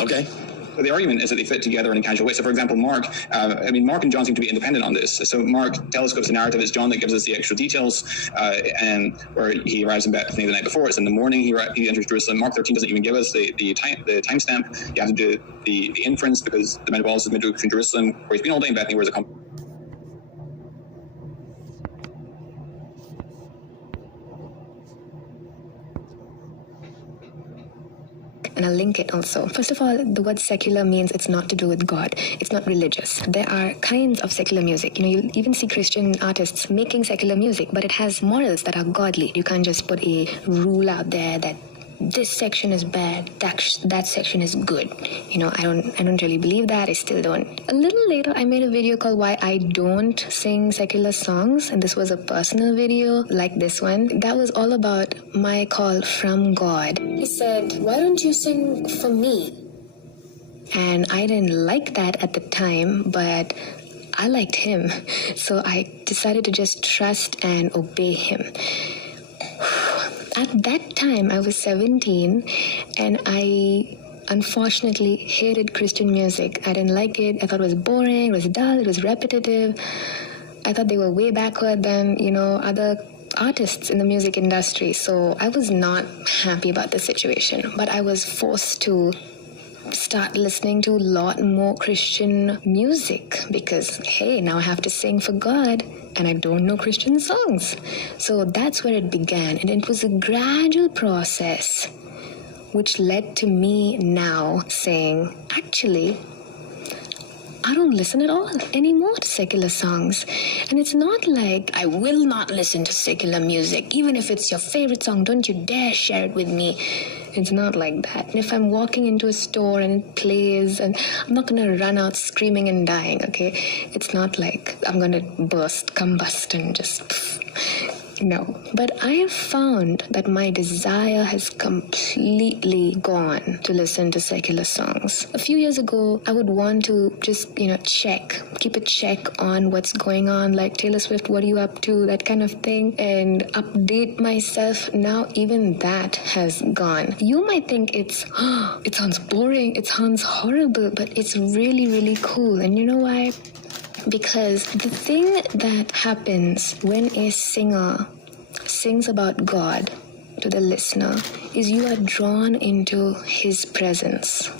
Okay. So the argument is that they fit together in a casual way. So, for example, Mark and John seem to be independent on this. So Mark telescopes the narrative. It's John that gives us the extra details, and where he arrives in Bethany the night before. It's in the morning he enters Jerusalem. Mark 13 doesn't even give us the timestamp. You have to do the inference, because the men of Wallace has been in Jerusalem, where he's been all day in Bethany, whereas And I'll link it also. First of all, the word secular means it's not to do with God. It's not religious. There are kinds of secular music. You even see Christian artists making secular music, but it has morals that are godly. You can't just put a rule out there that this section is bad, that section is good. I don't really believe that. I still don't. A little later, I made a video called Why I Don't Sing Secular Songs, and this was a personal video like this one. That was all about my call from God. He said, "Why don't you sing for me?" And I didn't like that at the time, but I liked him. So I decided to just trust and obey him. At that time, I was 17, and I unfortunately hated Christian music. I didn't like it. I thought it was boring, it was dull, it was repetitive. I thought they were way backward than, other artists in the music industry. So I was not happy about the situation, but I was forced to start listening to a lot more Christian music because, hey, now I have to sing for God and I don't know Christian songs. So that's where it began, and it was a gradual process which led to me now saying, actually, I don't listen at all anymore to secular songs. And it's not like I will not listen to secular music. Even if it's your favorite song, don't you dare share it with me. It's not like that. And if I'm walking into a store and it plays, and I'm not going to run out screaming and dying, okay? It's not like I'm going to combust and just... No. But I have found that my desire has completely gone to listen to secular songs. A few years ago, I would want to just, keep a check on what's going on, like Taylor Swift, what are you up to, that kind of thing, and update myself. Now even that has gone. You might think it sounds boring, it sounds horrible, but it's really, really cool. And you know why? Because the thing that happens when a singer sings about God to the listener is you are drawn into his presence.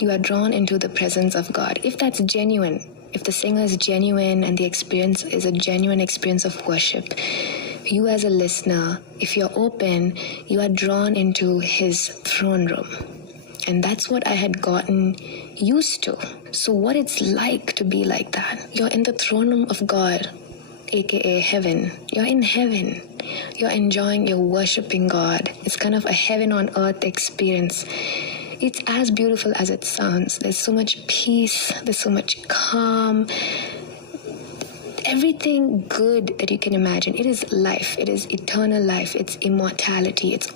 You are drawn into the presence of God. If that's genuine, if the singer is genuine and the experience is a genuine experience of worship, you as a listener, if you're open, you are drawn into his throne room. And that's what I had gotten used to. So what it's like to be like that. You're in the throne room of God, aka heaven. You're in heaven. You're enjoying, you're worshiping God. It's kind of a heaven on earth experience. It's as beautiful as it sounds. There's so much peace. There's so much calm. Everything good that you can imagine. It is life. It is eternal life. It's immortality. It's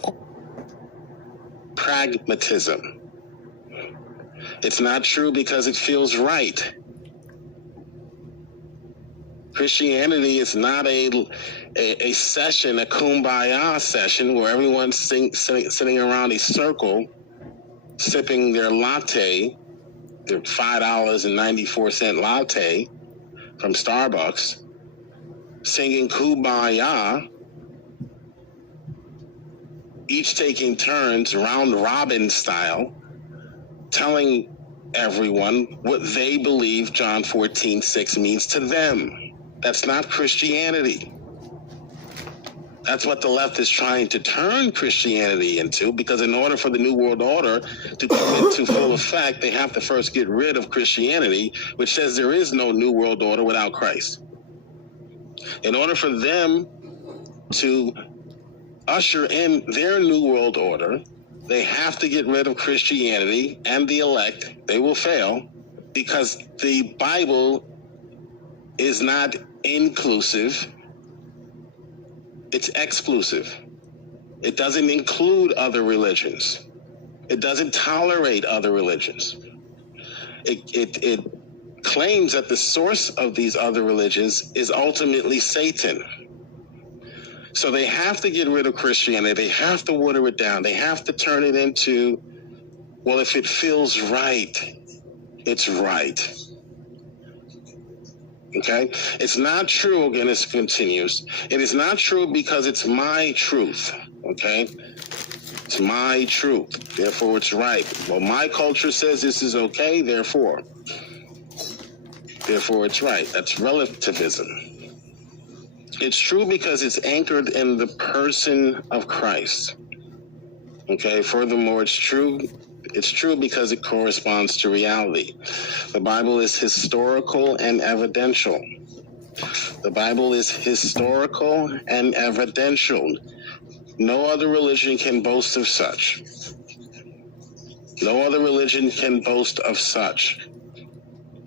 pragmatism. It's not true because it feels right. Christianity is not a session, a kumbaya session where everyone's sitting around a circle, sipping their latte, their $5.94 latte from Starbucks, singing kumbaya, each taking turns round robin style, telling everyone what they believe John 14:6 means to them. That's not Christianity. That's what the left is trying to turn Christianity into, because in order for the New World Order to come into full effect, they have to first get rid of Christianity, which says there is no New World Order without Christ. In order for them to usher in their New World Order, they have to get rid of Christianity and the elect. They will fail because the Bible is not inclusive. It's exclusive. It doesn't include other religions. It doesn't tolerate other religions. It claims that the source of these other religions is ultimately Satan. So they have to get rid of Christianity. They have to water it down. They have to turn it into, well, if it feels right, it's right. Okay? It's not true, again, it continues. It is not true because it's my truth. Okay? It's my truth. Therefore, it's right. Well, my culture says this is okay, therefore it's right. That's relativism. It's true because it's anchored in the person of Christ. Okay, furthermore, it's true because it corresponds to reality. The Bible is historical and evidential. The Bible is historical and evidential. No other religion can boast of such. No other religion can boast of such.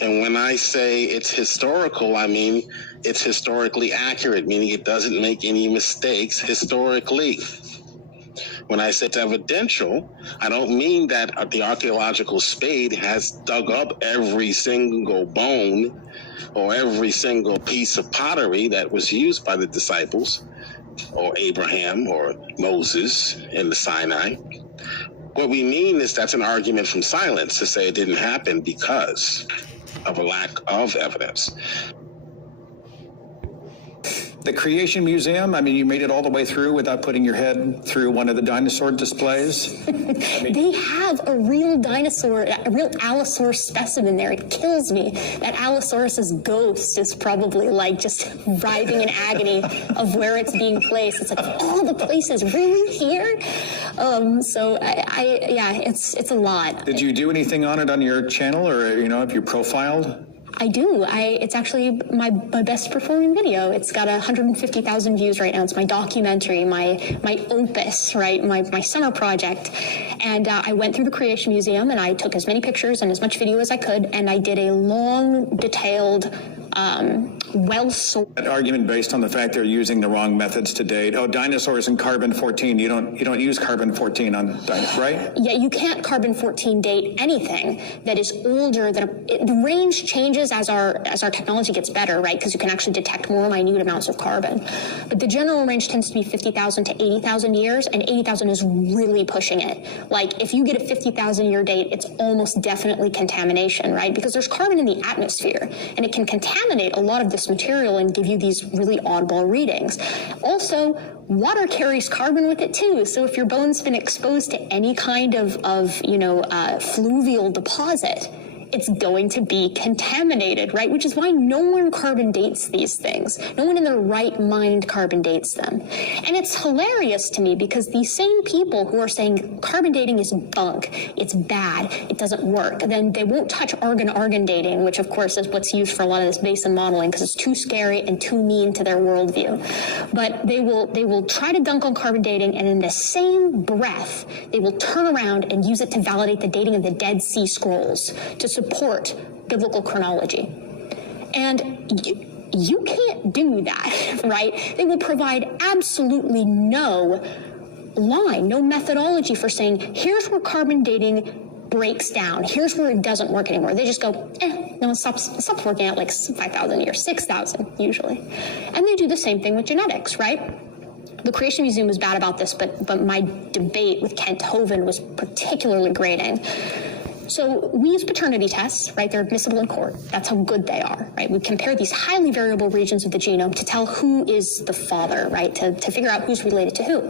And when I say it's historical, I mean it's historically accurate, meaning it doesn't make any mistakes historically. When I say it's evidential, I don't mean that the archaeological spade has dug up every single bone or every single piece of pottery that was used by the disciples or Abraham or Moses in the Sinai. What we mean is that's an argument from silence to say it didn't happen because of a lack of evidence. The Creation Museum, I mean, you made it all the way through without putting your head through one of the dinosaur displays. They have a real dinosaur, a real Allosaurus specimen there. It kills me that Allosaurus's ghost is probably like just writhing in agony of where it's being placed. It's like, of all the places, really here? Yeah, it's a lot. Did you do anything on it on your channel, or, you know, if you profiled? I do. It's actually my best performing video. It's got 150,000 views right now. It's my documentary, my opus, right? My summer project. And I went through the Creation Museum and I took as many pictures and as much video as I could, and I did a long, detailed, That argument based on the fact they're using the wrong methods to date. Oh, dinosaurs and carbon-14. You don't use carbon-14 on dinosaurs, right? Yeah, you can't carbon-14 date anything that is older than the range changes as our technology gets better, right? Because you can actually detect more minute amounts of carbon. But the general range tends to be 50,000 to 80,000 years, and 80,000 is really pushing it. Like, if you get a 50,000 year date, it's almost definitely contamination, right? Because there's carbon in the atmosphere, and it can contaminate a lot of this material and give you these really oddball readings. Also, water carries carbon with it too. So if your bone's been exposed to any kind of fluvial deposit, it's going to be contaminated, right? Which is why no one carbon dates these things. No one in their right mind carbon dates them. And it's hilarious to me because these same people who are saying carbon dating is bunk, it's bad, it doesn't work, then they won't touch argon dating, which of course is what's used for a lot of this basin modeling because it's too scary and too mean to their worldview. But they will try to dunk on carbon dating, and in the same breath, they will turn around and use it to validate the dating of the Dead Sea Scrolls to support biblical chronology. And you can't do that, right? They will provide absolutely no line, no methodology for saying, here's where carbon dating breaks down. Here's where it doesn't work anymore. They just go, no, it stops working at like 5,000 years, 6,000 usually. And they do the same thing with genetics, right? The Creation Museum was bad about this, but my debate with Kent Hovind was particularly grating. So we use paternity tests, right? They're admissible in court. That's how good they are, right? We compare these highly variable regions of the genome to tell who is the father, right? To figure out who's related to who.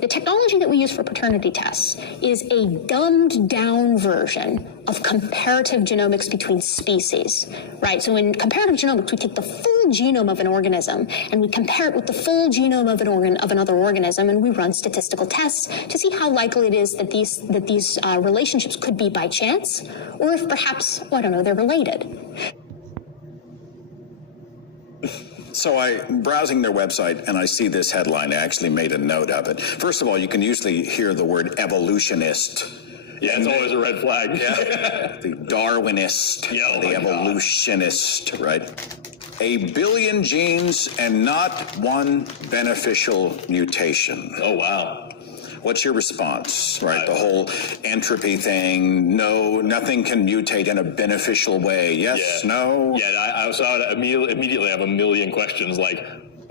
The technology that we use for paternity tests is a dumbed down version of comparative genomics between species, right? So in comparative genomics, we take the full genome of an organism and we compare it with the full genome of another organism, and we run statistical tests to see how likely it is that these relationships could be by chance, or if perhaps, well, I don't know, they're related. So I'm browsing their website and I see this headline. I actually made a note of it. First of all, you can usually hear the word evolutionist. Yeah, it's always a red flag. Yeah. The Darwinist, the evolutionist, right? 1 billion genes and not one beneficial mutation. Oh, wow. What's your response, right? The whole entropy thing, no, nothing can mutate in a beneficial way. Yes, no? Yeah, so I would immediately have a million questions like,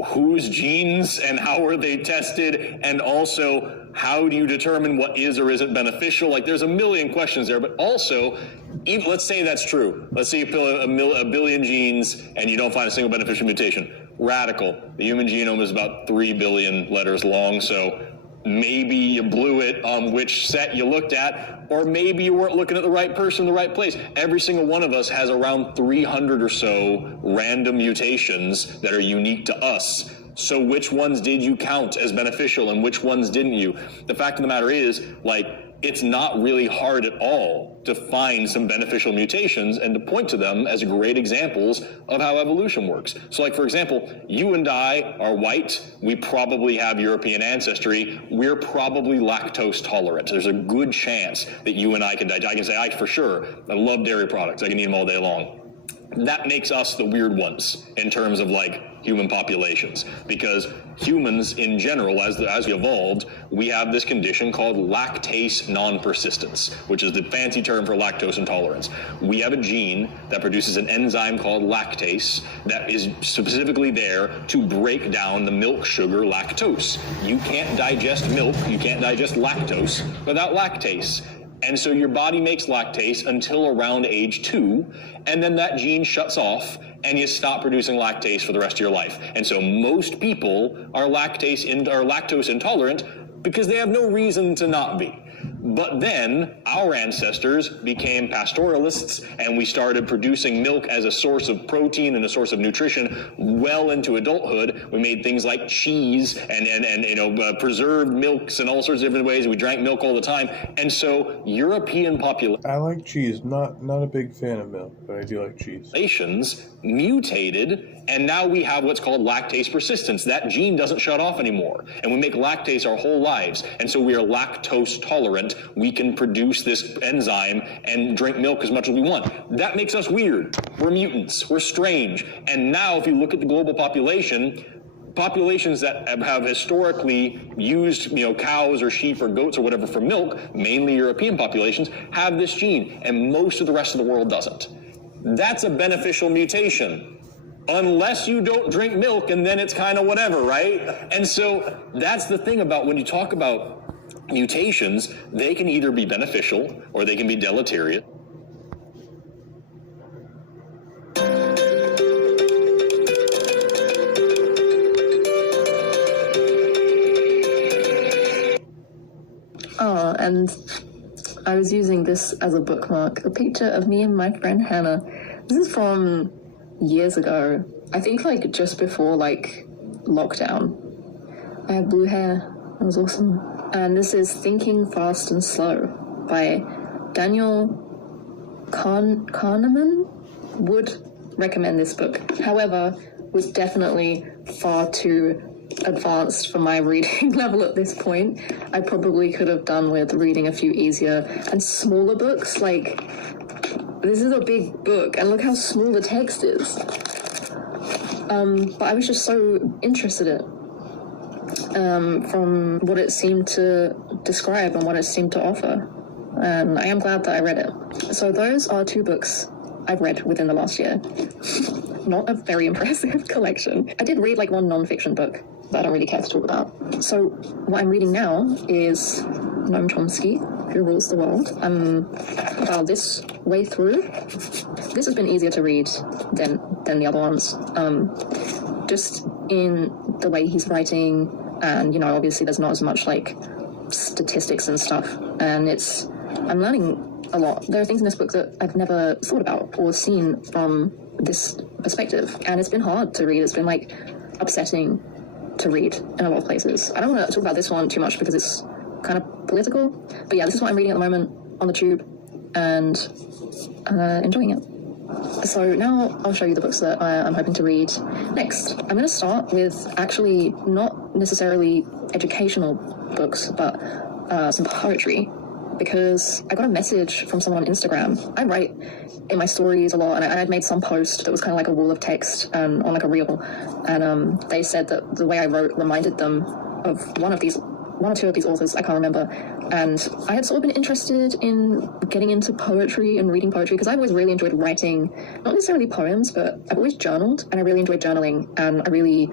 whose genes and how are they tested? And also, how do you determine what is or isn't beneficial? Like, there's a million questions there, but also, even, let's say that's true. Let's say you fill a billion genes and you don't find a single beneficial mutation. Radical. The human genome is about 3 billion letters long, so maybe you blew it on which set you looked at, or maybe you weren't looking at the right person in the right place. Every single one of us has around 300 or so random mutations that are unique to us. So which ones did you count as beneficial and which ones didn't you? The fact of the matter is, like, it's not really hard at all to find some beneficial mutations and to point to them as great examples of how evolution works. So, like, for example, you and I are white. We probably have European ancestry. We're probably lactose tolerant. There's a good chance that you and I can digest. I can say, I for sure, I love dairy products. I can eat them all day long. That makes us the weird ones in terms of, like, human populations, because humans in general, as we evolved, we have this condition called lactase non-persistence, which is the fancy term for lactose intolerance. We have a gene that produces an enzyme called lactase that is specifically there to break down the milk sugar lactose. You can't digest milk, you can't digest lactose without lactase. And so your body makes lactase until around age 2, and then that gene shuts off and you stop producing lactase for the rest of your life. And so most people are lactose intolerant because they have no reason to not be. But then our ancestors became pastoralists, and we started producing milk as a source of protein and a source of nutrition well into adulthood. We made things like cheese and preserved milks and all sorts of different ways. We drank milk all the time. And so European populations, I like cheese, not a big fan of milk, but I do like cheese. Mutated, and now we have what's called lactase persistence. That gene doesn't shut off anymore, and we make lactase our whole lives, and so we are lactose tolerant. We can produce this enzyme and drink milk as much as we want. That makes us weird. We're mutants. We're strange. And now if you look at the global population, populations that have historically used, cows or sheep or goats or whatever for milk, mainly European populations, have this gene, and most of the rest of the world doesn't. That's a beneficial mutation. Unless you don't drink milk, and then it's kind of whatever, right? And so that's the thing about when you talk about mutations, they can either be beneficial or they can be deleterious. Oh, and I was using this as a bookmark, a picture of me and my friend Hannah. This is from years ago. I think like just before lockdown. I had blue hair. It was awesome. And this is Thinking Fast and Slow by Daniel Kahneman. Would recommend this book. However, was definitely far too advanced for my reading level at this point. I probably could have done with reading a few easier and smaller books. Like, this is a big book, and look how small the text is. But I was just so interested in it from what it seemed to describe and what it seemed to offer. and I am glad that I read it. So those are 2 books I've read within the last year. Not a very impressive collection. I did read like one non-fiction book that I don't really care to talk about. So what I'm reading now is Noam Chomsky, Who Rules the World. I'm about this way through. This has been easier to read than the other ones. Just in the way he's writing, and you know, obviously there's not as much like statistics and stuff, and I'm learning a lot. There are things in this book that I've never thought about or seen from this perspective, and it's been hard to read. It's been like upsetting to read in a lot of places. I don't want to talk about this one too much because it's kind of political, but yeah, this is what I'm reading at the moment on the tube, and enjoying it. So now I'll show you the books that I'm hoping to read next. I'm going to start with actually not necessarily educational books, but some poetry, because I got a message from someone on Instagram. I write in my stories a lot, and I'd made some post that was kind of like a wall of text on like a reel, and they said that the way I wrote reminded them of one or two of these authors, I can't remember, and I had sort of been interested in getting into poetry and reading poetry because I've always really enjoyed writing, not necessarily poems, but I've always journaled, and I really enjoyed journaling, and I really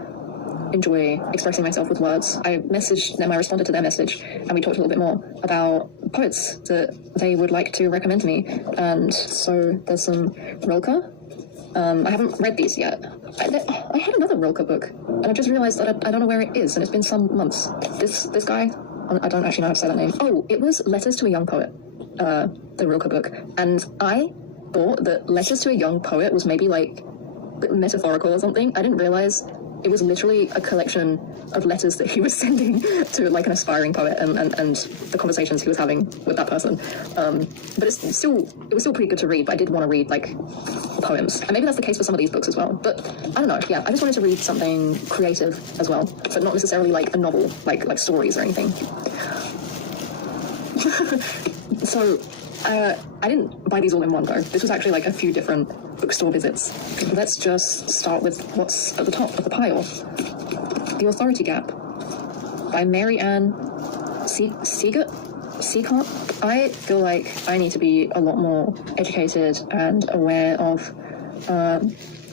enjoy expressing myself with words. I messaged them, I responded to their message, and we talked a little bit more about poets that they would like to recommend to me. And so there's some Rilke. I haven't read these yet. I had another Rilke book, and I just realized that I don't know where it is, and it's been some months. This guy, I don't actually know how to say that name. Oh, it was Letters to a Young Poet, the Rilke book. And I thought that Letters to a Young Poet was maybe like metaphorical or something. I didn't realize it was literally a collection of letters that he was sending to like an aspiring poet, and the conversations he was having with that person. But it was still pretty good to read, but I did want to read like poems. And maybe that's the case for some of these books as well. But I don't know, yeah, I just wanted to read something creative as well, but not necessarily like a novel, like stories or anything. So I didn't buy these all in one go. This was actually like a few different bookstore visits. Let's just start with what's at the top of the pile. The Authority Gap by Mary Ann Sieghart. I feel like I need to be a lot more educated and aware of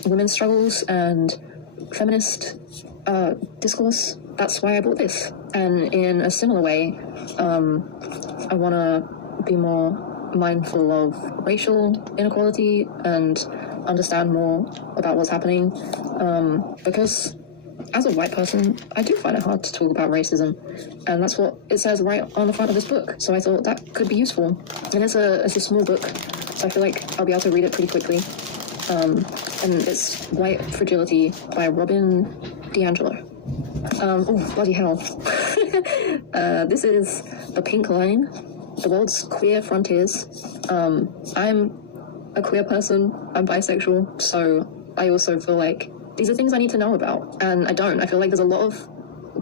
women's struggles and feminist discourse. That's why I bought this. And in a similar way, I want to be more mindful of racial inequality and understand more about what's happening, because as a white person, I do find it hard to talk about racism, and that's what it says right on the front of this book. So I thought that could be useful. And it's a small book, so I feel like I'll be able to read it pretty quickly. And it's White Fragility by Robin DiAngelo. Oh, bloody hell. This is The Pink Line, The World's Queer Frontiers. I'm a queer person, I'm bisexual, so I also feel like these are things I need to know about, and I don't. I feel like there's a lot of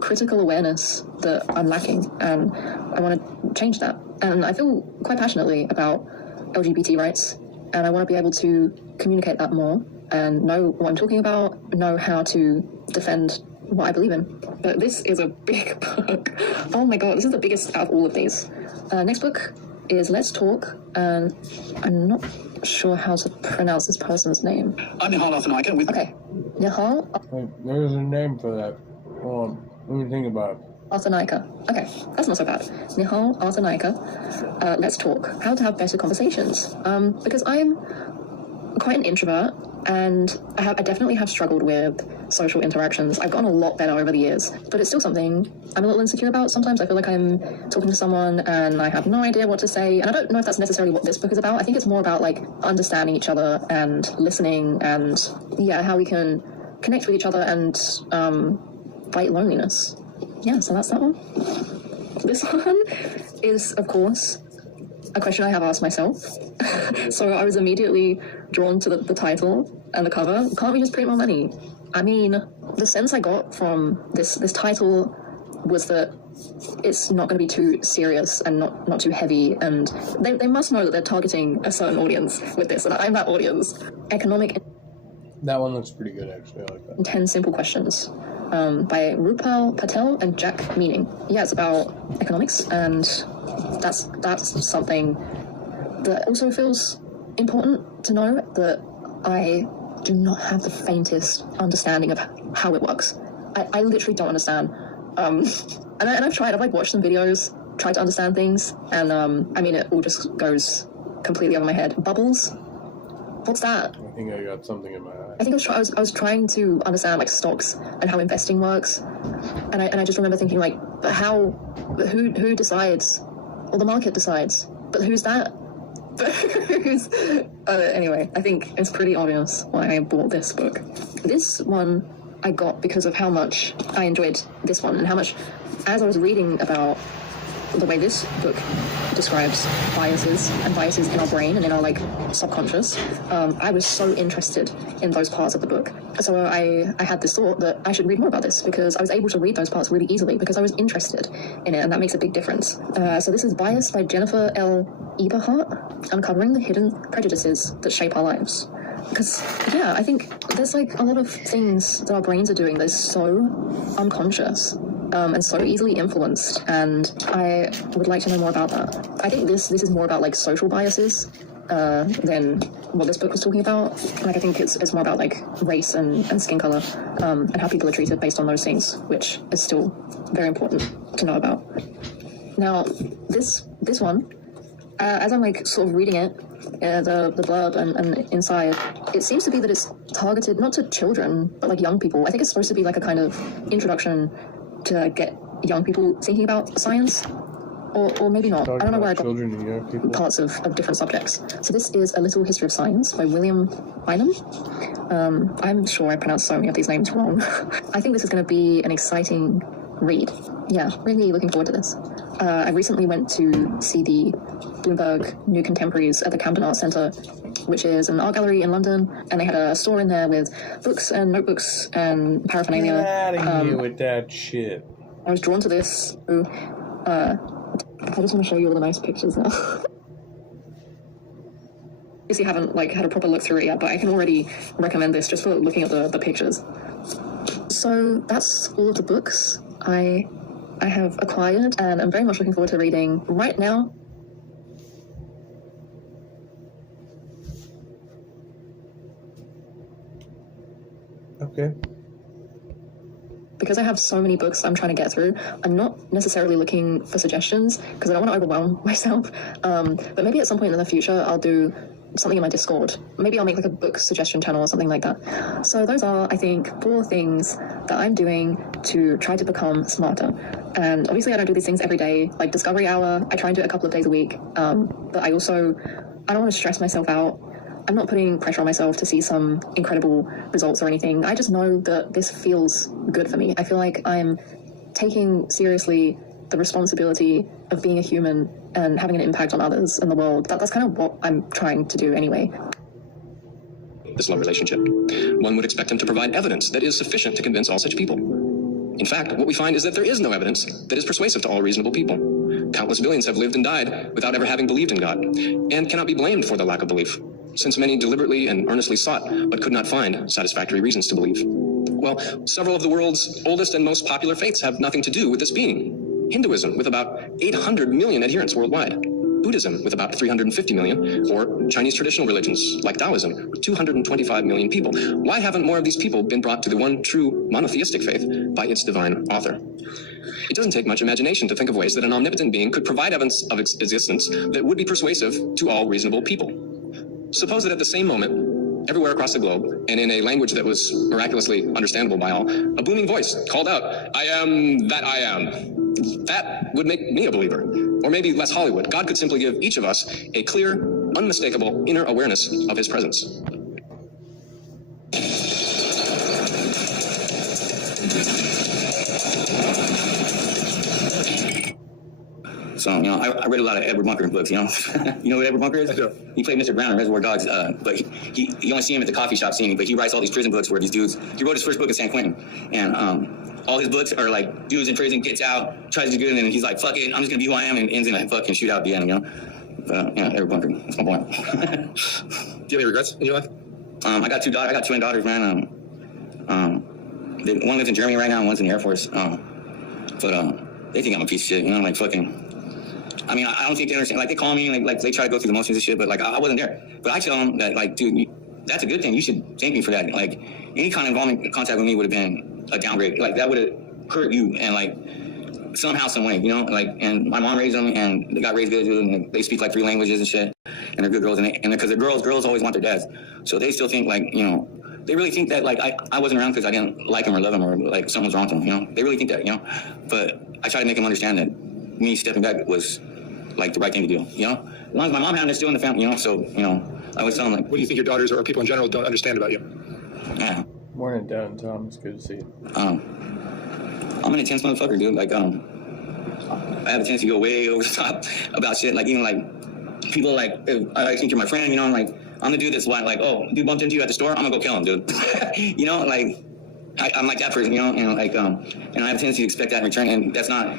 critical awareness that I'm lacking, and I want to change that. And I feel quite passionately about LGBT rights, and I want to be able to communicate that more and know what I'm talking about, know how to defend what I believe in. But this is a big book. Oh my god, this is the biggest out of all of these. Next book is Let's Talk, and I'm not sure how to pronounce this person's name. I'm Nihal Arthanaika with... Okay, Nihal... Wait, there's a name for that. Hold on, let me think about it. Arthanaika. Okay, that's not so bad. Nihal Arthanaika, Let's Talk. How to have better conversations. Because I'm quite an introvert, and I definitely have struggled with social interactions. I've gotten a lot better over the years, but it's still something I'm a little insecure about. Sometimes I feel like I'm talking to someone and I have no idea what to say, and I don't know if that's necessarily what this book is about. I think it's more about like understanding each other and listening, and yeah, how we can connect with each other and fight loneliness. Yeah, so that's that one. This one is, of course, a question I have asked myself. So I was immediately drawn to the title and the cover. Can't we just print more money? I mean, the sense I got from this title was that it's not going to be too serious and not too heavy, and they must know that they're targeting a certain audience with this, and I'm that audience. Economic... That one looks pretty good, actually. I like that. 10 Simple Questions by Rupal Patel and Jack Meaning. Yeah, it's about economics and that's something that also feels important to know, that I do not have the faintest understanding of how it works. I literally don't understand. And I've tried. I've like watched some videos, tried to understand things, and I mean, it all just goes completely over my head. Bubbles? What's that? I think I got something in my eye. I think I was trying to understand like stocks and how investing works, and I just remember thinking like, but how? But who decides? Well, the market decides. But who's that? But who's? Anyway, I think it's pretty obvious why I bought this book. This one I got because of how much I enjoyed this one, and how much, as I was reading about the way this book describes biases in our brain and in our like subconscious, I was so interested in those parts of the book. So I had this thought that I should read more about this, because I was able to read those parts really easily because I was interested in it, and that makes a big difference. So this is Bias by Jennifer L. Eberhardt, Uncovering the Hidden Prejudices That Shape Our Lives. Because, yeah, I think there's like a lot of things that our brains are doing that is so unconscious. And so easily influenced, and I would like to know more about that. I think this is more about like social biases than what this book was talking about. Like, I think it's more about like race and skin color, and how people are treated based on those things, which is still very important to know about. Now, this one, as I'm like sort of reading it, the blurb and inside, it seems to be that it's targeted not to children, but like young people. I think it's supposed to be like a kind of introduction to get young people thinking about science, or maybe not. I don't know where I got parts of different subjects. So this is A Little History of Science by William Bynum. I'm sure I pronounced so many of these names wrong. I think this is going to be an exciting read. Yeah, really looking forward to this. I recently went to see the Bloomberg New Contemporaries at the Camden Arts Centre, which is an art gallery in London, and they had a store in there with books and notebooks and paraphernalia. Get out of here with that shit. I was drawn to this. I just want to show you all the nice pictures now. Obviously, haven't like had a proper look through it yet, but I can already recommend this just for looking at the pictures. So that's all of the books I have acquired, and I'm very much looking forward to reading right now. Okay. Because I have so many books I'm trying to get through, I'm not necessarily looking for suggestions because I don't want to overwhelm myself. But maybe at some point in the future, I'll do something in my Discord. Maybe I'll make like a book suggestion channel or something like that. So those are, I think, 4 things that I'm doing to try to become smarter. And obviously I don't do these things every day. Like Discovery Hour, I try and do it a couple of days a week. But I don't want to stress myself out. I'm not putting pressure on myself to see some incredible results or anything. I just know that this feels good for me. I feel like I'm taking seriously the responsibility of being a human and having an impact on others and the world. That's kind of what I'm trying to do anyway. This love relationship. One would expect him to provide evidence that is sufficient to convince all such people. In fact, what we find is that there is no evidence that is persuasive to all reasonable people. Countless billions have lived and died without ever having believed in God, and cannot be blamed for the lack of belief, since many deliberately and earnestly sought but could not find satisfactory reasons to believe. Well, several of the world's oldest and most popular faiths have nothing to do with this being. Hinduism, with about 800 million adherents worldwide. Buddhism, with about 350 million, or Chinese traditional religions, like Taoism, with 225 million people. Why haven't more of these people been brought to the one true monotheistic faith by its divine author? It doesn't take much imagination to think of ways that an omnipotent being could provide evidence of its existence that would be persuasive to all reasonable people. Suppose that at the same moment, everywhere across the globe, and in a language that was miraculously understandable by all, a booming voice called out, "I am that I am." That would make me a believer. Or maybe less Hollywood. God could simply give each of us a clear, unmistakable inner awareness of his presence. So, I read a lot of Edward Bunker books, You know who Edward Bunker is? He played Mr. Brown in Reservoir Dogs, but you only see him at the coffee shop scene, but he writes all these prison books where these dudes, he wrote his first book in San Quentin, and all his books are like dudes in prison, gets out, tries to do good, and then he's like, fuck it, I'm just gonna be who I am, and ends in a fucking shootout at the end, Edward Bunker, that's my point. Do you have any regrets in your life? I got twin daughters, man. One lives in Germany right now, and one's in the Air Force, but they think I'm a piece of shit, like fucking. I mean, I don't think they understand. Like, they call me, like they try to go through the motions and shit, but, like, I wasn't there. But I tell them that, like, dude, that's a good thing. You should thank me for that. Like, any kind of involvement, contact with me would have been a downgrade. Like, that would have hurt you, and, like, somehow, some way, you know? Like, and my mom raised them, and they got raised good, dude, and they speak, like, 3 languages and shit, and they're good girls, and because the girls always want their dads. So they still think, like, you know, they really think that, like, I wasn't around because I didn't like them or love them or, like, something was wrong with them, you know? They really think that, you know? But I try to make them understand that me stepping back was, like, the right thing to do, you know? As long as my mom had it still in the family, you know? So, you know, I always tell them, like... What do you think your daughters or people in general don't understand about you? Yeah. Morning, Dan, Tom. It's good to see you. I'm an intense motherfucker, dude. Like, I have a tendency to go way over the top about shit. Like, even, like, people, like, if I think you're my friend, you know, I'm like, I'm the dude that's like, oh, dude bumped into you at the store, I'm gonna go kill him, dude. You know, like, I'm like that person, you know, and, like, and I have a tendency to expect that in return, and that's not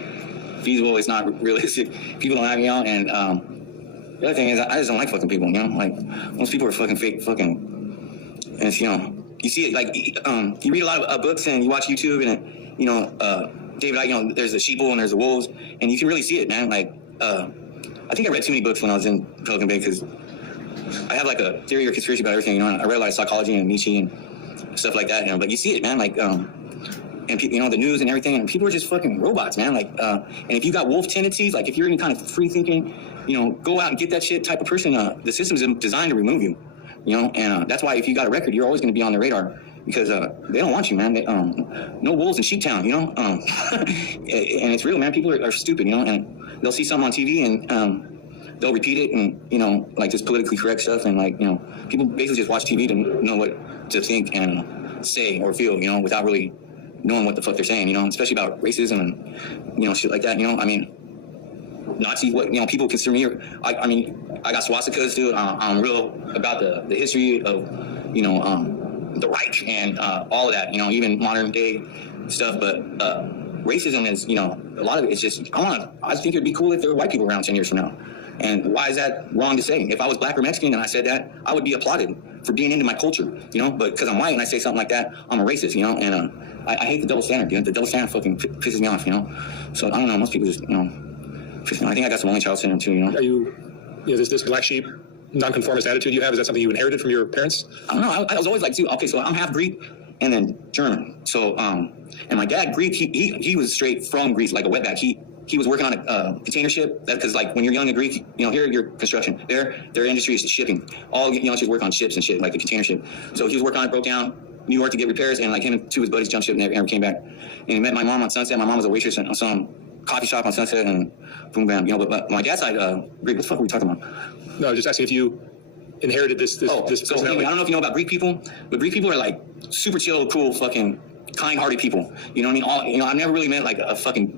feasible, it's not realistic. People don't have me out, and the other thing is, I just don't like fucking people, you know? Like, most people are fucking fake, and it's, you know, you see it, like, you read a lot of books, and you watch YouTube, and, you know, David, you know, there's the sheeple and there's the wolves, and you can really see it, man. Like, I think I read too many books when I was in Pelican Bay, because I have, like, a theory or conspiracy about everything, you know, and I read a lot of psychology and Nietzsche and stuff like that, you know, but you see it, man, like, and, you know, the news and everything, and people are just fucking robots, man, like, and if you got wolf tendencies, like, if you're any kind of free-thinking, you know, go out and get that shit type of person, the system's designed to remove you, you know, and that's why if you got a record, you're always going to be on the radar, because they don't want you, man. They, no wolves in Sheeptown, you know, and it's real, man. People are stupid, you know, and they'll see something on TV and they'll repeat it, and, you know, like, just politically correct stuff, and, like, you know, people basically just watch TV to know what to think and say or feel, you know, without really knowing what the fuck they're saying, you know, especially about racism and, you know, shit like that, you know. I mean, Nazi, what, you know, people consider me, I mean, I got swastikas, dude. I'm real about the history of, you know, the Reich and all of that, you know, even modern day stuff. But racism is, you know, a lot of it is just, I think it'd be cool if there were white people around 10 years from now. And why is that wrong to say? If I was black or Mexican and I said that, I would be applauded for being into my culture, you know. But because I'm white and I say something like that, I'm a racist, you know. And I hate the double standard, dude. The double standard fucking pisses me off, you know. So I don't know, most people just, you know, I think I got some only child syndrome too, you know. Are you know, this black sheep, nonconformist attitude you have, is that something you inherited from your parents? I don't know. I was always like, dude, okay, so I'm half Greek and then German. So, and my dad, Greek, he was straight from Greece, like a wetback. He was working on a container ship. That, because, like, when you're young in Greek, you know, here you're construction. Their industry is shipping. All young kids work on ships and shit, like the container ship. So he was working on it, broke down, New York to get repairs, and, like, him and 2 of his buddies jumped ship and never came back. And he met my mom on Sunset. My mom was a waitress on some coffee shop on Sunset, and boom, bam, you know. But my dad's side, Greek. What the fuck were we talking about? No, just asking if you inherited this so personality. I don't know if you know about Greek people, but Greek people are, like, super chill, cool, fucking kind-hearted people. You know what I mean? You know, I've never really met, like, a fucking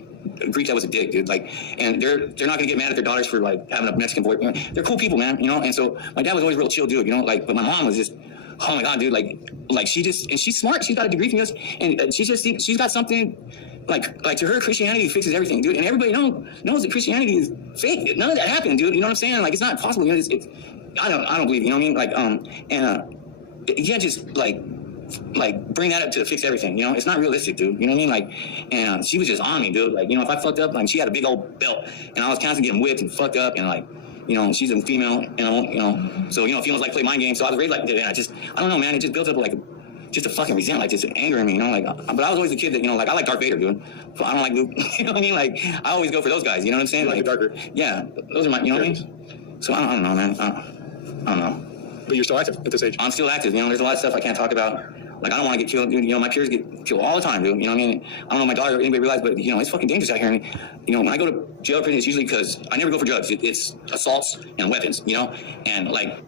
Greek that was a dick, dude. Like, and they're not gonna get mad at their daughters for, like, having a Mexican boy. They're cool people, man. You know. And so my dad was always a real chill dude. You know, like, but my mom was just, oh my god, dude. Like she just, and she's smart. She's got a degree from us, and she just thinks she's got something. Like to her, Christianity fixes everything, dude. And everybody knows that Christianity is fake. None of that happened, dude. You know what I'm saying? Like, it's not possible. You know, it's I don't believe. You know what I mean? Like, and you can't just like bring that up to fix everything. You know, it's not realistic, dude. You know what I mean? Like, and she was just on me, dude. Like, you know, if I fucked up, like, she had a big old belt, and I was constantly getting whipped and fucked up, and, like, you know, she's a female, you know, so, you know, females like play mind games. So I was raised like that. And I don't know, man. It just built up like just a fucking resentment, like just anger in me, you know, like. But I was always a kid that, you know, like, I like Darth Vader, dude. So I don't like Luke. You know what I mean? Like, I always go for those guys. You know what I'm saying? Like darker. Yeah, those are my. You know what I mean? So I don't know, man. I don't know. But you're still active at this age. I'm still active. You know, there's a lot of stuff I can't talk about. Like, I don't want to get killed, dude. You know, my peers get killed all the time, dude. You know what I mean? I don't know if my daughter or anybody realized, but, you know, it's fucking dangerous out here. And, you know, when I go to jail or prison, it's usually because I never go for drugs. It's assaults and weapons, you know? And, like...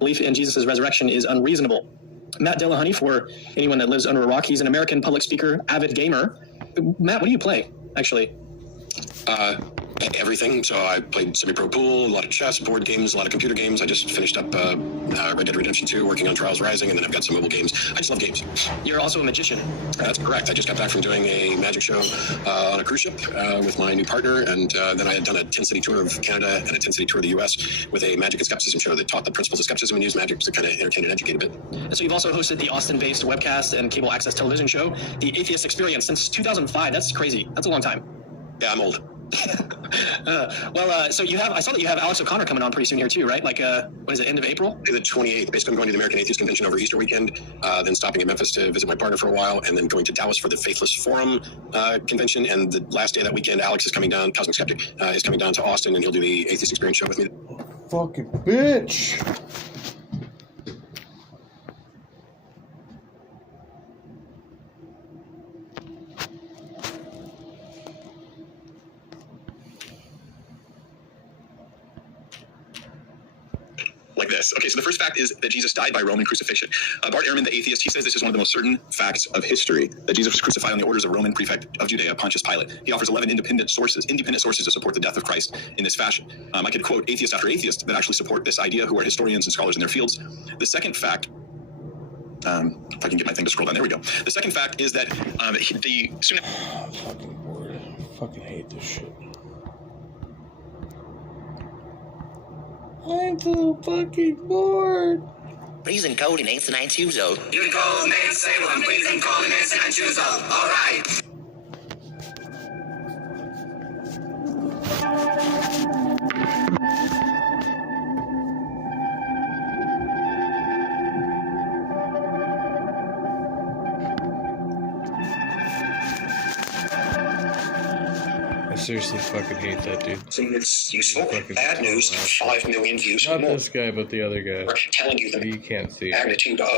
belief in Jesus' resurrection is unreasonable. Matt Dillahunty, for anyone that lives under a rock, he's an American public speaker, avid gamer. Matt, what do you play, actually? Everything. So I played semi-pro pool, a lot of chess, board games, a lot of computer games. I just finished up Red Dead Redemption 2, working on Trials Rising, and then I've got some mobile games. I just love games. You're also a magician. That's correct. I just got back from doing a magic show on a cruise ship with my new partner, and then I had done a 10-city tour of Canada and a 10-city tour of the U.S. with a magic and skepticism show that taught the principles of skepticism and used magic to kind of entertain and educate a bit. And so you've also hosted the Austin-based webcast and cable access television show, The Atheist Experience, since 2005. That's crazy. That's a long time. Yeah, I'm old. So I saw that you have Alex O'Connor coming on pretty soon here too, right? Like, what is it, end of April? The 28th. Basically, I'm going to the American Atheist Convention over Easter weekend, then stopping in Memphis to visit my partner for a while, and then going to Dallas for the Faithless Forum convention. And the last day of that weekend, Alex is coming down, Cosmic Skeptic, is coming down to Austin, and he'll do the Atheist Experience show with me. Fucking bitch. Like this. Okay, so the first fact is that Jesus died by Roman crucifixion. Bart Ehrman, the atheist, he says this is one of the most certain facts of history, that Jesus was crucified on the orders of Roman prefect of Judea, Pontius Pilate. He offers 11 independent sources to support the death of Christ in this fashion. I could quote atheist after atheist that actually support this idea, who are historians and scholars in their fields. The second fact, if I can get my thing to scroll down, there we go. The second fact is that the soon. Fucking bored. Fucking hate this shit. I'm so fucking bored. Reason code in 8920. You call me Salem, please call me 8920. All right. I seriously fucking hate that dude. Saying it's useful. Bad news, 5 million views. Not this guy, but the other guy. Telling you the can't see magnitude of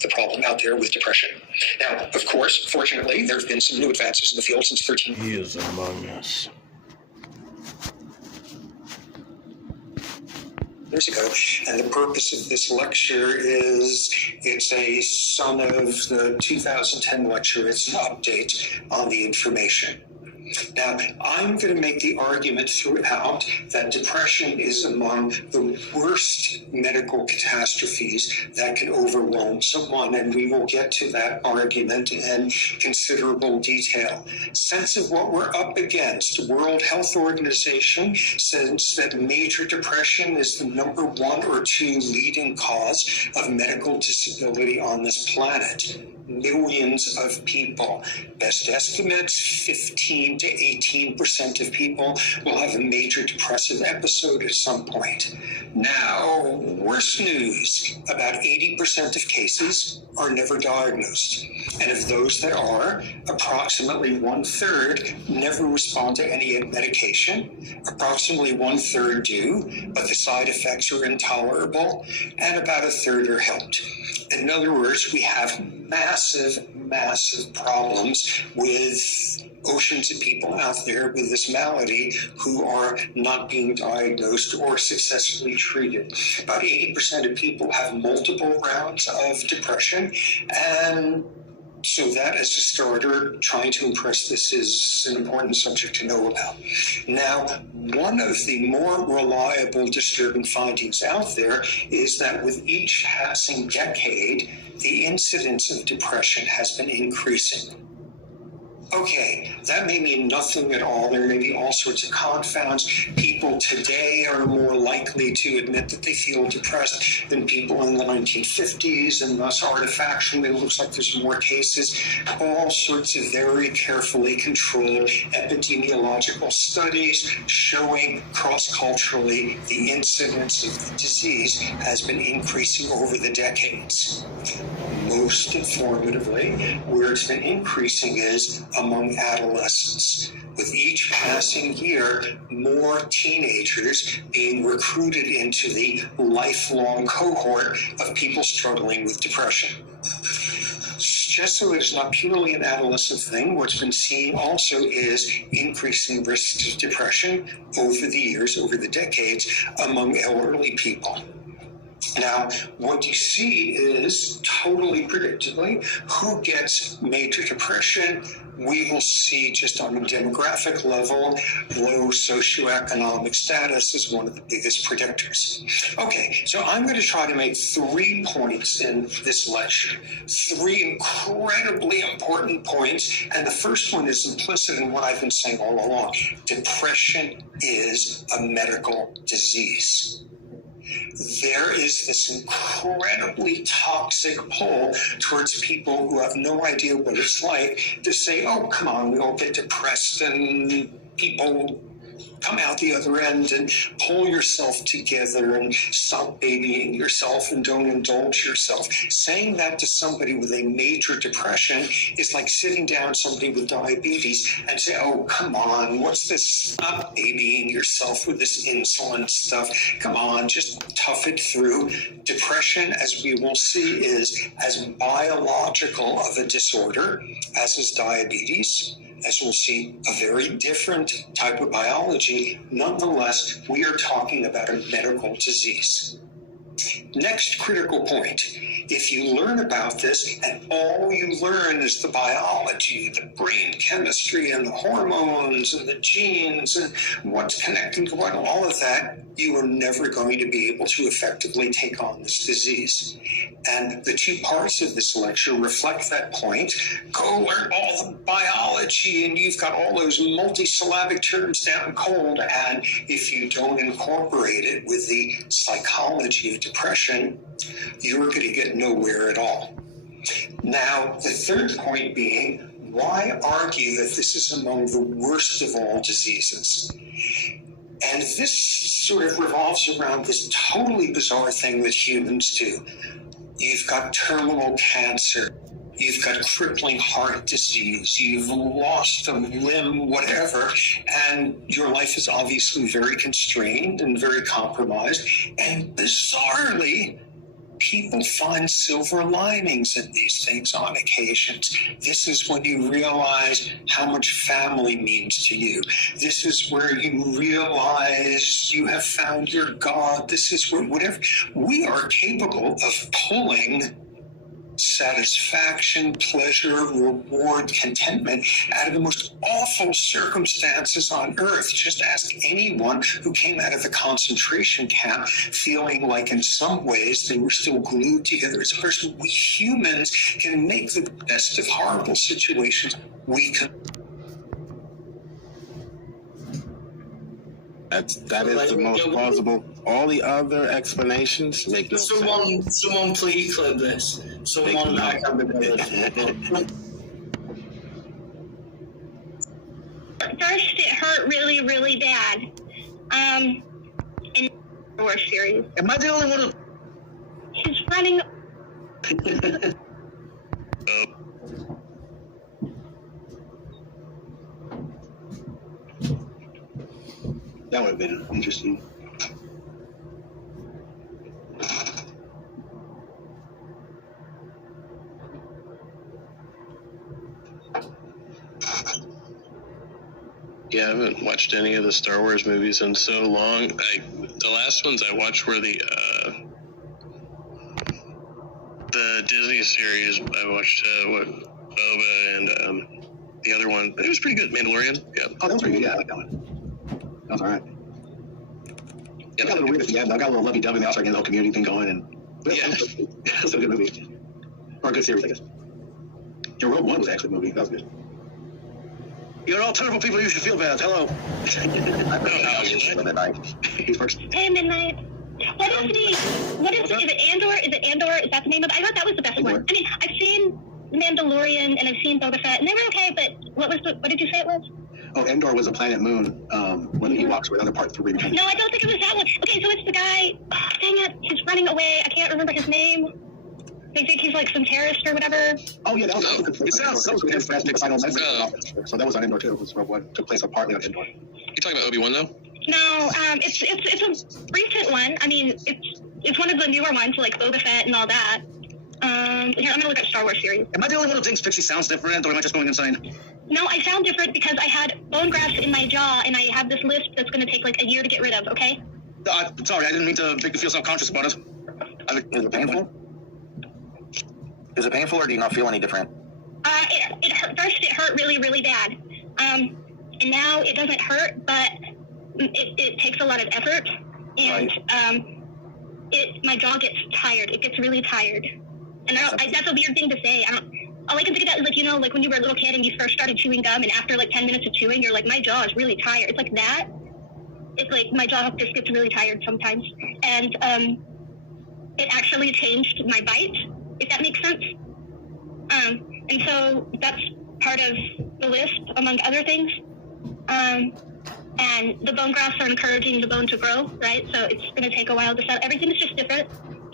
the problem out there with depression. Now, of course, fortunately, there have been some new advances in the field since 13. He is among us. Years ago, and the purpose of this lecture is it's a son of the 2010 lecture. It's an update on the information. Now, I'm going to make the argument throughout that depression is among the worst medical catastrophes that can overwhelm someone, and we will get to that argument in considerable detail. Sense of what we're up against. The World Health Organization says that major depression is the number 1 or 2 leading cause of medical disability on this planet. Millions of people. Best estimates, 15 to 18% of people will have a major depressive episode at some point. Now, worse news, about 80% of cases are never diagnosed. And of those that are, approximately 1/3 never respond to any medication. Approximately 1/3 do, but the side effects are intolerable, and about 1/3 are helped. In other words, we have massive problems with oceans of people out there with this malady who are not being diagnosed or successfully treated. About 80% of people have multiple rounds of depression, and so that, as a starter, trying to impress this is an important subject to know about. Now, one of the more reliable disturbing findings out there is that with each passing decade, the incidence of depression has been increasing. Okay, that may mean nothing at all. There may be all sorts of confounds. People today are more likely to admit that they feel depressed than people in the 1950s, and thus artifactually it looks like there's more cases. All sorts of very carefully controlled epidemiological studies showing cross-culturally the incidence of the disease has been increasing over the decades. Most informatively, where it's been increasing is among adolescents. With each passing year, more teenagers being recruited into the lifelong cohort of people struggling with depression. Just so it's not purely an adolescent thing, what's been seen also is increasing risks of depression over the years, over the decades, among elderly people. Now, what you see is totally predictably who gets major depression. We will see just on a demographic level, low socioeconomic status is one of the biggest predictors. Okay, so I'm going to try to make 3 points in this lecture, 3 incredibly important points, and the first one is implicit in what I've been saying all along. Depression is a medical disease. There is this incredibly toxic pull towards people who have no idea what it's like to say, oh, come on, we all get depressed, and people come out the other end, and pull yourself together and stop babying yourself and don't indulge yourself. Saying that to somebody with a major depression is like sitting down somebody with diabetes and say, oh, come on, what's this? Stop babying yourself with this insulin stuff. Come on, just tough it through. Depression, as we will see, is as biological of a disorder as is diabetes. As we'll see, a very different type of biology. Nonetheless, we are talking about a medical disease. Next critical point. If you learn about this and all you learn is the biology, the brain chemistry and the hormones and the genes and what's connecting to what, all of that, you are never going to be able to effectively take on this disease. And the 2 parts of this lecture reflect that point. Go learn all the biology and you've got all those multisyllabic terms down cold. And if you don't incorporate it with the psychology of depression, you're going to get nowhere at all. Now, the third point being, why argue that this is among the worst of all diseases? And this sort of revolves around this totally bizarre thing that humans do. You've got terminal cancer. You've got crippling heart disease. You've lost a limb, whatever, and your life is obviously very constrained and very compromised. And bizarrely, people find silver linings in these things on occasions. This is when you realize how much family means to you. This is where you realize you have found your God. This is where whatever. We are capable of pulling satisfaction, pleasure, reward, contentment out of the most awful circumstances on earth. Just ask anyone who came out of the concentration camp feeling like in some ways they were still glued together as a person. We humans can make the best of horrible situations. We can. That is the most plausible. All the other explanations make no sense. Someone please clip this. Someone back up First, it hurt really, really bad. In the War series. Am I the only one? He's running. That would have been interesting. Yeah, I haven't watched any of the Star Wars movies in so long. The last ones I watched were the Disney series. I watched Boba and the other one. It was pretty good. Mandalorian. Yeah. Oh, that was pretty good. Yeah, I like that one. That was all right. Yeah, I got a little weird at the end. I got a little lovey-dovey, and they also getting the whole community thing going. And yeah, it's a good movie or a good series, I guess. Your Rogue One was actually a movie. That was good. You're all terrible people. You should feel bad. Hello. He's first. Hey, Midnight. What is it Andor? Is it Andor? Is that the name of it? I thought that was the best Andor. one. I mean, I've seen Mandalorian and I've seen Boba Fett, and they were okay, but what did you say it was? Oh, Endor was a planet moon when the Ewoks were another part 3. No, I don't think it was that one. Okay, so it's the guy, dang it, he's running away. I can't remember his name. They think he's like some terrorist or whatever. Oh, yeah, that was it sounds so good. So that was on Endor too. It was what took place partly on Endor. You talking about Obi-Wan though? No, it's a recent one. I mean, it's one of the newer ones, like Boba Fett and all that. Here, I'm gonna look at Star Wars series. Am I the only one who thinks Pixie sounds different, or am I just going insane? No, I sound different because I had bone grafts in my jaw, and I have this lisp that's gonna take like a year to get rid of. Okay? Sorry, I didn't mean to make you feel self-conscious about it. Is it painful? Is it painful, or do you not feel any different? It hurt. First, it hurt really, really bad. And now it doesn't hurt, but it takes a lot of effort. And my jaw gets tired. It gets really tired. And that's a weird thing to say. All I can think of is, like, you know, like when you were a little kid and you first started chewing gum, and after like 10 minutes of chewing, you're like, my jaw is really tired. It's like that. It's like my jaw just gets really tired sometimes. And it actually changed my bite, if that makes sense. And so that's part of the list, among other things. And the bone grafts are encouraging the bone to grow, right? So it's going to take a while to settle. Everything is just different.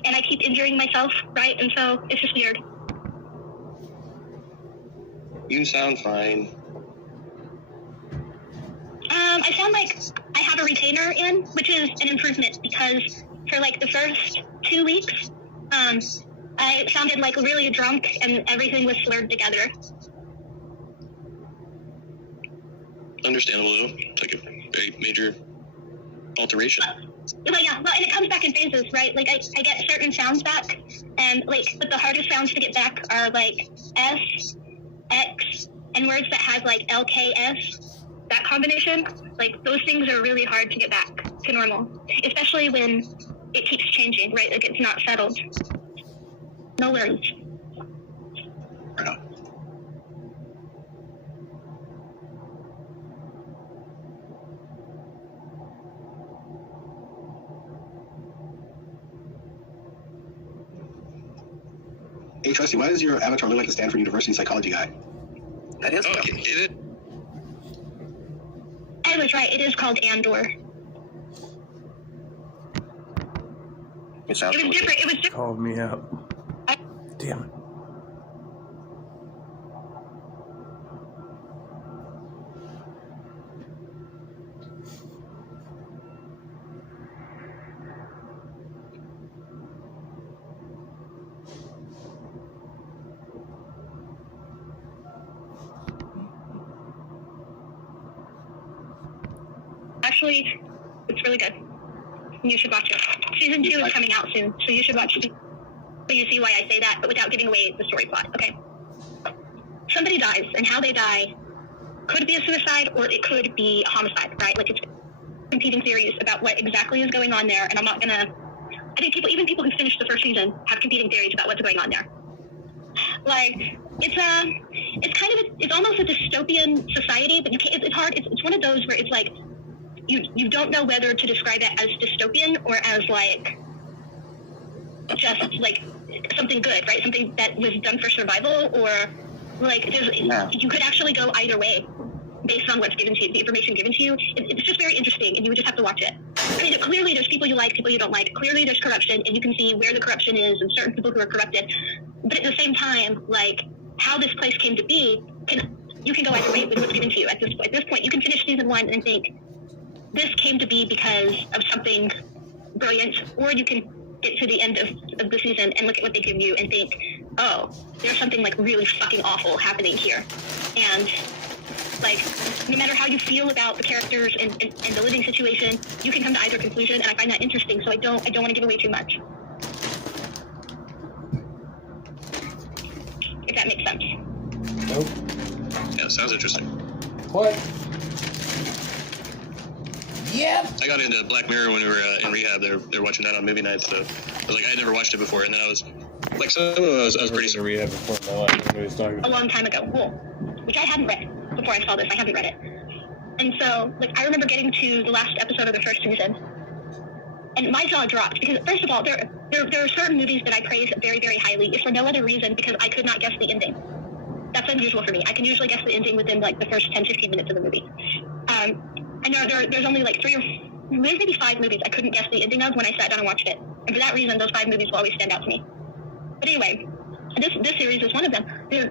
And I keep injuring myself, right? And so it's just weird. You sound fine. I sound like I have a retainer in, which is an improvement, because for like the first 2 weeks, I sounded like really drunk and everything was slurred together. Understandable, though. It's like a very major alteration. Well, yeah, well, and it comes back in phases, right? Like, I get certain sounds back, and, like, but the hardest sounds to get back are, like, S, X, and words that have, like, LKS, that combination. Like, those things are really hard to get back to normal, especially when it keeps changing, right? Like, it's not settled. No worries. Right on. Hey, Trusty, why does your avatar look like the Stanford University psychology guy? That is. Oh, is it? I was right. It is called Andor. It sounds It was different. It was different. Called me out. Damn it. Actually, it's really good. You should watch it. Season 2 is coming out soon, so you should watch it. So you see why I say that, but without giving away the story plot, okay? Somebody dies, and how they die could be a suicide or it could be a homicide, right? Like, it's competing theories about what exactly is going on there, and I'm not gonna... I think even people who finished the first season have competing theories about what's going on there. Like, it's almost a dystopian society, but you can't, it's hard. It's one of those where it's like, you don't know whether to describe it as dystopian or as, like, just, like, something good, right? Something that was done for survival, or, like, you could actually go either way based on what's given to you, the information given to you. It's just very interesting, and you would just have to watch it. I mean, clearly there's people you like, people you don't like. Clearly there's corruption, and you can see where the corruption is and certain people who are corrupted. But at the same time, like, how this place came to be, you can go either way with what's given to you at this point. At this point, you can finish season 1 and think, this came to be because of something brilliant, or you can get to the end of the season and look at what they give you and think, oh, there's something, like, really fucking awful happening here. And, like, no matter how you feel about the characters and the living situation, you can come to either conclusion, and I find that interesting, so I don't want to give away too much. If that makes sense. Nope. Yeah, sounds interesting. What? Yeah. I got into Black Mirror when we were in rehab. They were watching that on movie nights, so I was like, I had never watched it before, and then I was like, so I was pretty in rehab before my life. A long time ago, cool. Which I hadn't read before I saw this. I hadn't read it, and so, like, I remember getting to the last episode of the first season, and my jaw dropped because, first of all, there are certain movies that I praise very, very highly, if for no other reason because I could not guess the ending. That's unusual for me. I can usually guess the ending within, like, the first 10-15 minutes of the movie. And there's only, like, 3 or maybe 5 movies I couldn't guess the ending of when I sat down and watched it. And for that reason, those 5 movies will always stand out to me. But anyway, this series is one of them. There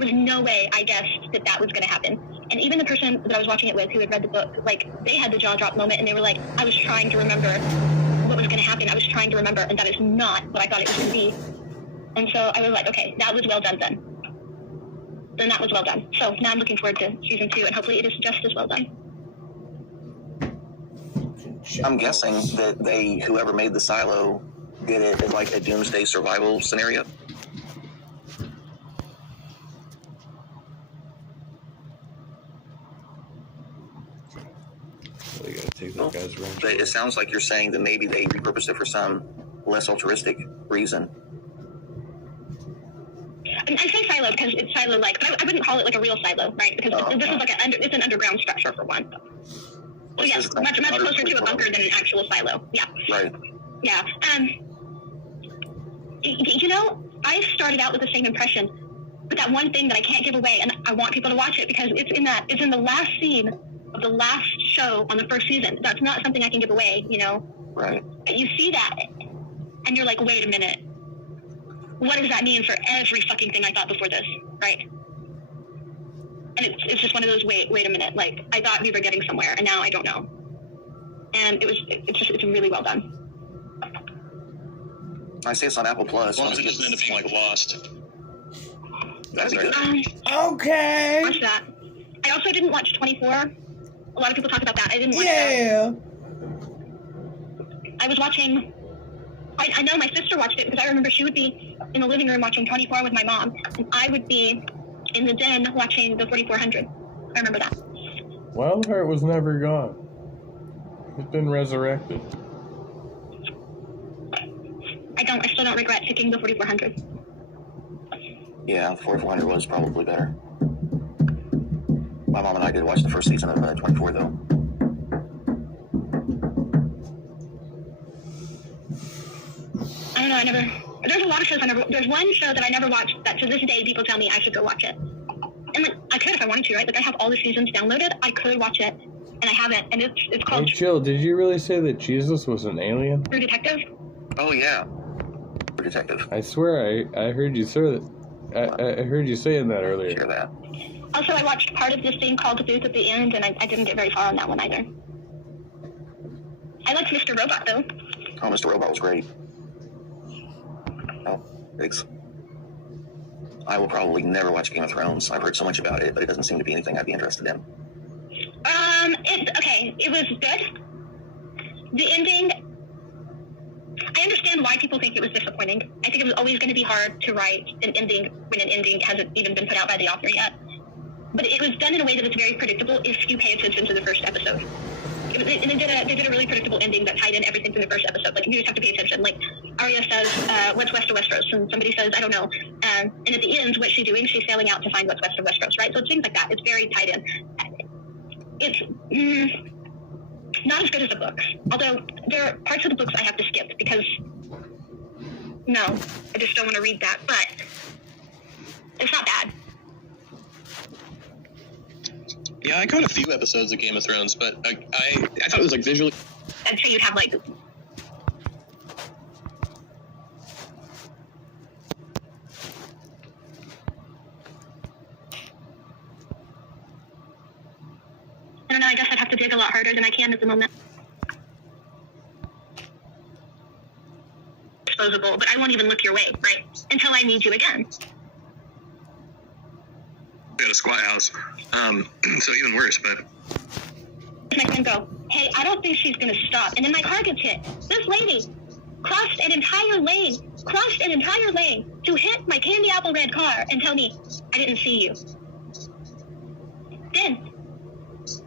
was no way I guessed that was going to happen. And even the person that I was watching it with who had read the book, like, they had the jaw drop moment, and they were like, I was trying to remember what was going to happen. I was trying to remember, and that is not what I thought it was going to be. And so I was like, okay, that was well done then. Then that was well done. So now I'm looking forward to season 2, and hopefully it is just as well done. I'm guessing that whoever made the silo get it as like a doomsday survival scenario. They gotta take that guy's wrench. But it sounds like you're saying that maybe they repurposed it for some less altruistic reason. I say silo because it's silo-like, but I wouldn't call it like a real silo, right? Because this is like it's an underground structure for one. So yes, much closer to a bunker than an actual silo. Yeah. Right. Yeah. You know, I started out with the same impression, but that one thing that I can't give away, and I want people to watch it because it's in the last scene of the last show on the first season. That's not something I can give away, you know. Right. But you see that, and you're like, wait a minute. What does that mean for every fucking thing I thought before this, right? And it's just one of those wait a minute. Like I thought we were getting somewhere, and now I don't know. And it's really well done. I say it's on Apple Plus. As long as it doesn't end up being like Lost. That'd be good. Okay. Watch that. I also didn't watch 24. A lot of people talk about that. I didn't watch that. I was watching. I know my sister watched it because I remember she would be in the living room watching 24 with my mom, and I would be in the den watching the 4400. I remember that. Wildheart was never gone. It's been resurrected. I still don't regret picking the 4400. Yeah, 4400 was probably better. My mom and I did watch the first season of 24 though. I don't know, there's a lot of shows there's one show that I never watched that to this day people tell me I should go watch it. And like, I could if I wanted to, right? Like I have all the seasons downloaded, I could watch it, and I haven't, and it's called Chill, did you really say that Jesus was an alien? True Detective? Oh yeah. True Detective. I swear I heard you say that. I heard you saying that earlier. Hear that. Also, I watched part of this thing called The Booth at the End, and I didn't get very far on that one either. I liked Mr. Robot, though. Oh, Mr. Robot was great. Oh, thanks. I will probably never watch Game of Thrones. I've heard so much about it, but it doesn't seem to be anything I'd be interested in. It was good. The ending, I understand why people think it was disappointing. I think it was always going to be hard to write an ending when an ending hasn't even been put out by the author yet. But it was done in a way that was very predictable if you pay attention to the first episode. They did a really predictable ending that tied in everything from the first episode. Like, you just have to pay attention. Like, Arya says, what's west of Westeros? And somebody says, I don't know. And at the end, what's she doing? She's sailing out to find what's west of Westeros, right? So it's things like that. It's very tied in. It's not as good as the books. Although, there are parts of the books I have to skip because, no, I just don't want to read that. But it's not bad. Yeah, I caught a few episodes of Game of Thrones, but I thought it was like visually. And so you'd have like. I don't know, I guess I'd have to dig a lot harder than I can at the moment. Disposable, but I won't even look your way, right? Until I need you again. At a squat house, so even worse. But My friend go, hey, I don't think she's gonna stop. And then my car gets hit. This lady crossed an entire lane to hit my candy apple red car and tell me I didn't see you. Then,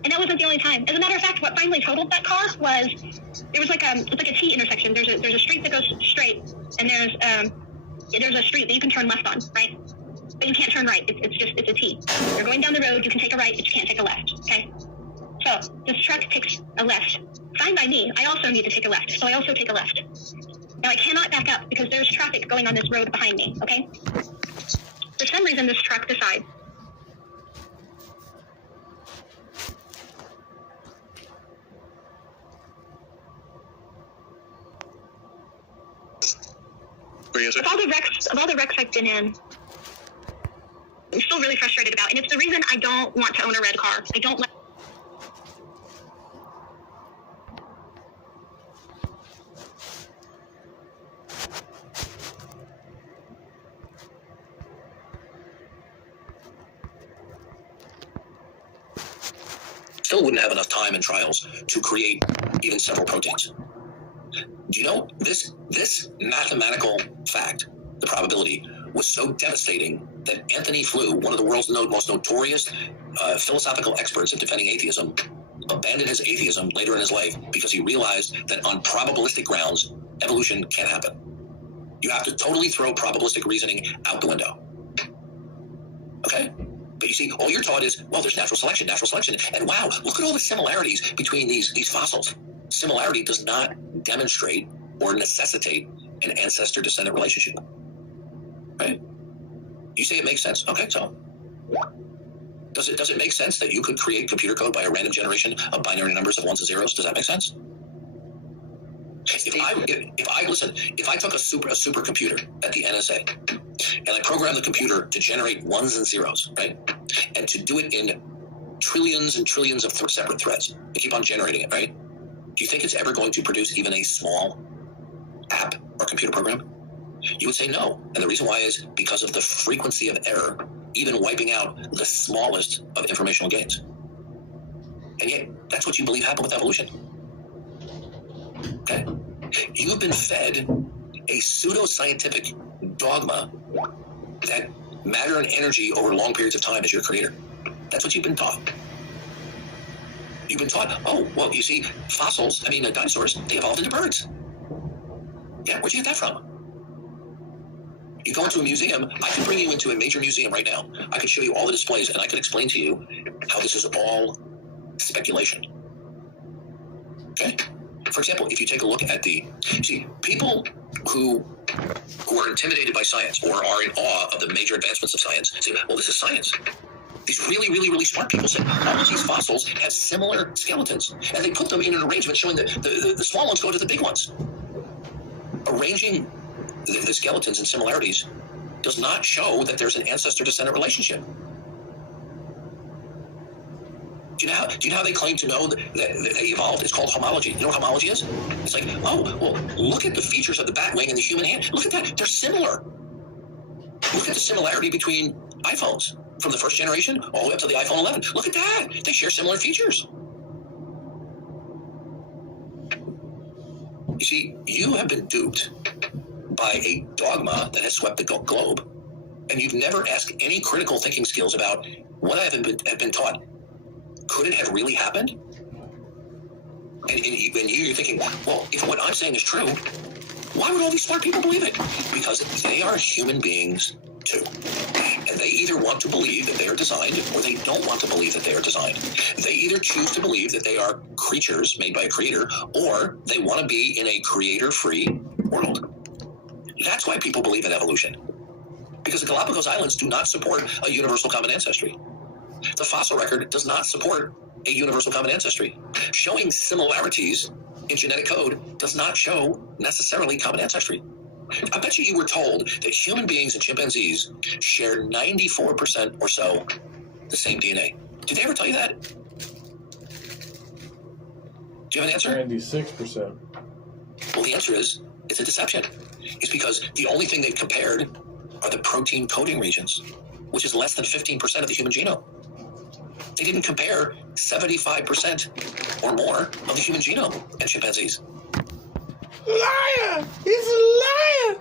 and that wasn't the only time. As a matter of fact, what finally totaled that car was there was it's like a T intersection. There's a street that goes straight, and there's a street that you can turn left on, right? But you can't turn right. It's a T. You're going down the road. You can take a right, but you can't take a left. Okay. So this truck takes a left. Fine by me. I also need to take a left, so I also take a left. Now I cannot back up because there's traffic going on this road behind me. Okay. For some reason, this truck decides. Of all the wrecks I've been in, I'm still really frustrated about, and it's the reason I don't want to own a red car. I don't like. Still wouldn't have enough time and trials to create even several proteins. Do you know this mathematical fact, the probability, was so devastating that Anthony Flew, one of the world's most notorious philosophical experts at defending atheism, abandoned his atheism later in his life because he realized that on probabilistic grounds, evolution can't happen. You have to totally throw probabilistic reasoning out the window. Okay? But you see, all you're taught is, well, there's natural selection, and wow, look at all the similarities between these fossils. Similarity does not demonstrate or necessitate an ancestor-descendant relationship. Right? You say it makes sense. Okay, so does it make sense that you could create computer code by a random generation of binary numbers of ones and zeros? Does that make sense? If I took a supercomputer at the NSA and I programmed the computer to generate ones and zeros, right, and to do it in trillions and trillions of separate threads, and keep on generating it, right? Do you think it's ever going to produce even a small app or computer program? You would say no. And the reason why is because of the frequency of error, even wiping out the smallest of informational gains. And yet, that's what you believe happened with evolution. Okay? You've been fed a pseudoscientific dogma that matter and energy over long periods of time is your creator. That's what you've been taught. You've been taught, oh, well, you see, dinosaurs, they evolved into birds. Yeah, where'd you get that from? You go into a museum, I can bring you into a major museum right now. I could show you all the displays and I could explain to you how this is all speculation. Okay? For example, if you take a look at people who are intimidated by science or are in awe of the major advancements of science say, well, this is science. These really, really, really smart people say all of these fossils have similar skeletons, and they put them in an arrangement showing that the small ones go to the big ones. Arranging the skeletons and similarities does not show that there's an ancestor-descendant relationship. Do you know how they claim to know that they evolved? It's called homology. You know what homology is? It's like, oh, well, look at the features of the bat wing and the human hand. Look at that. They're similar. Look at the similarity between iPhones from the first generation all the way up to the iPhone 11. Look at that. They share similar features. You see, you have been duped by a dogma that has swept the globe, and you've never asked any critical thinking skills about what I have been taught. Could it have really happened? And you're thinking, well, if what I'm saying is true, why would all these smart people believe it? Because they are human beings too. And they either want to believe that they are designed or they don't want to believe that they are designed. They either choose to believe that they are creatures made by a creator or they want to be in a creator-free world. That's why people believe in evolution. Because the Galapagos Islands do not support a universal common ancestry. The fossil record does not support a universal common ancestry. Showing similarities in genetic code does not show necessarily common ancestry. I bet you were told that human beings and chimpanzees share 94% or so the same DNA. Did they ever tell you that? Do you have an answer? 96%. Well, the answer is, it's a deception. It's because the only thing they've compared are the protein coding regions, which is less than 15% of the human genome. They didn't compare 75% or more of the human genome and chimpanzees. Liar! He's a liar!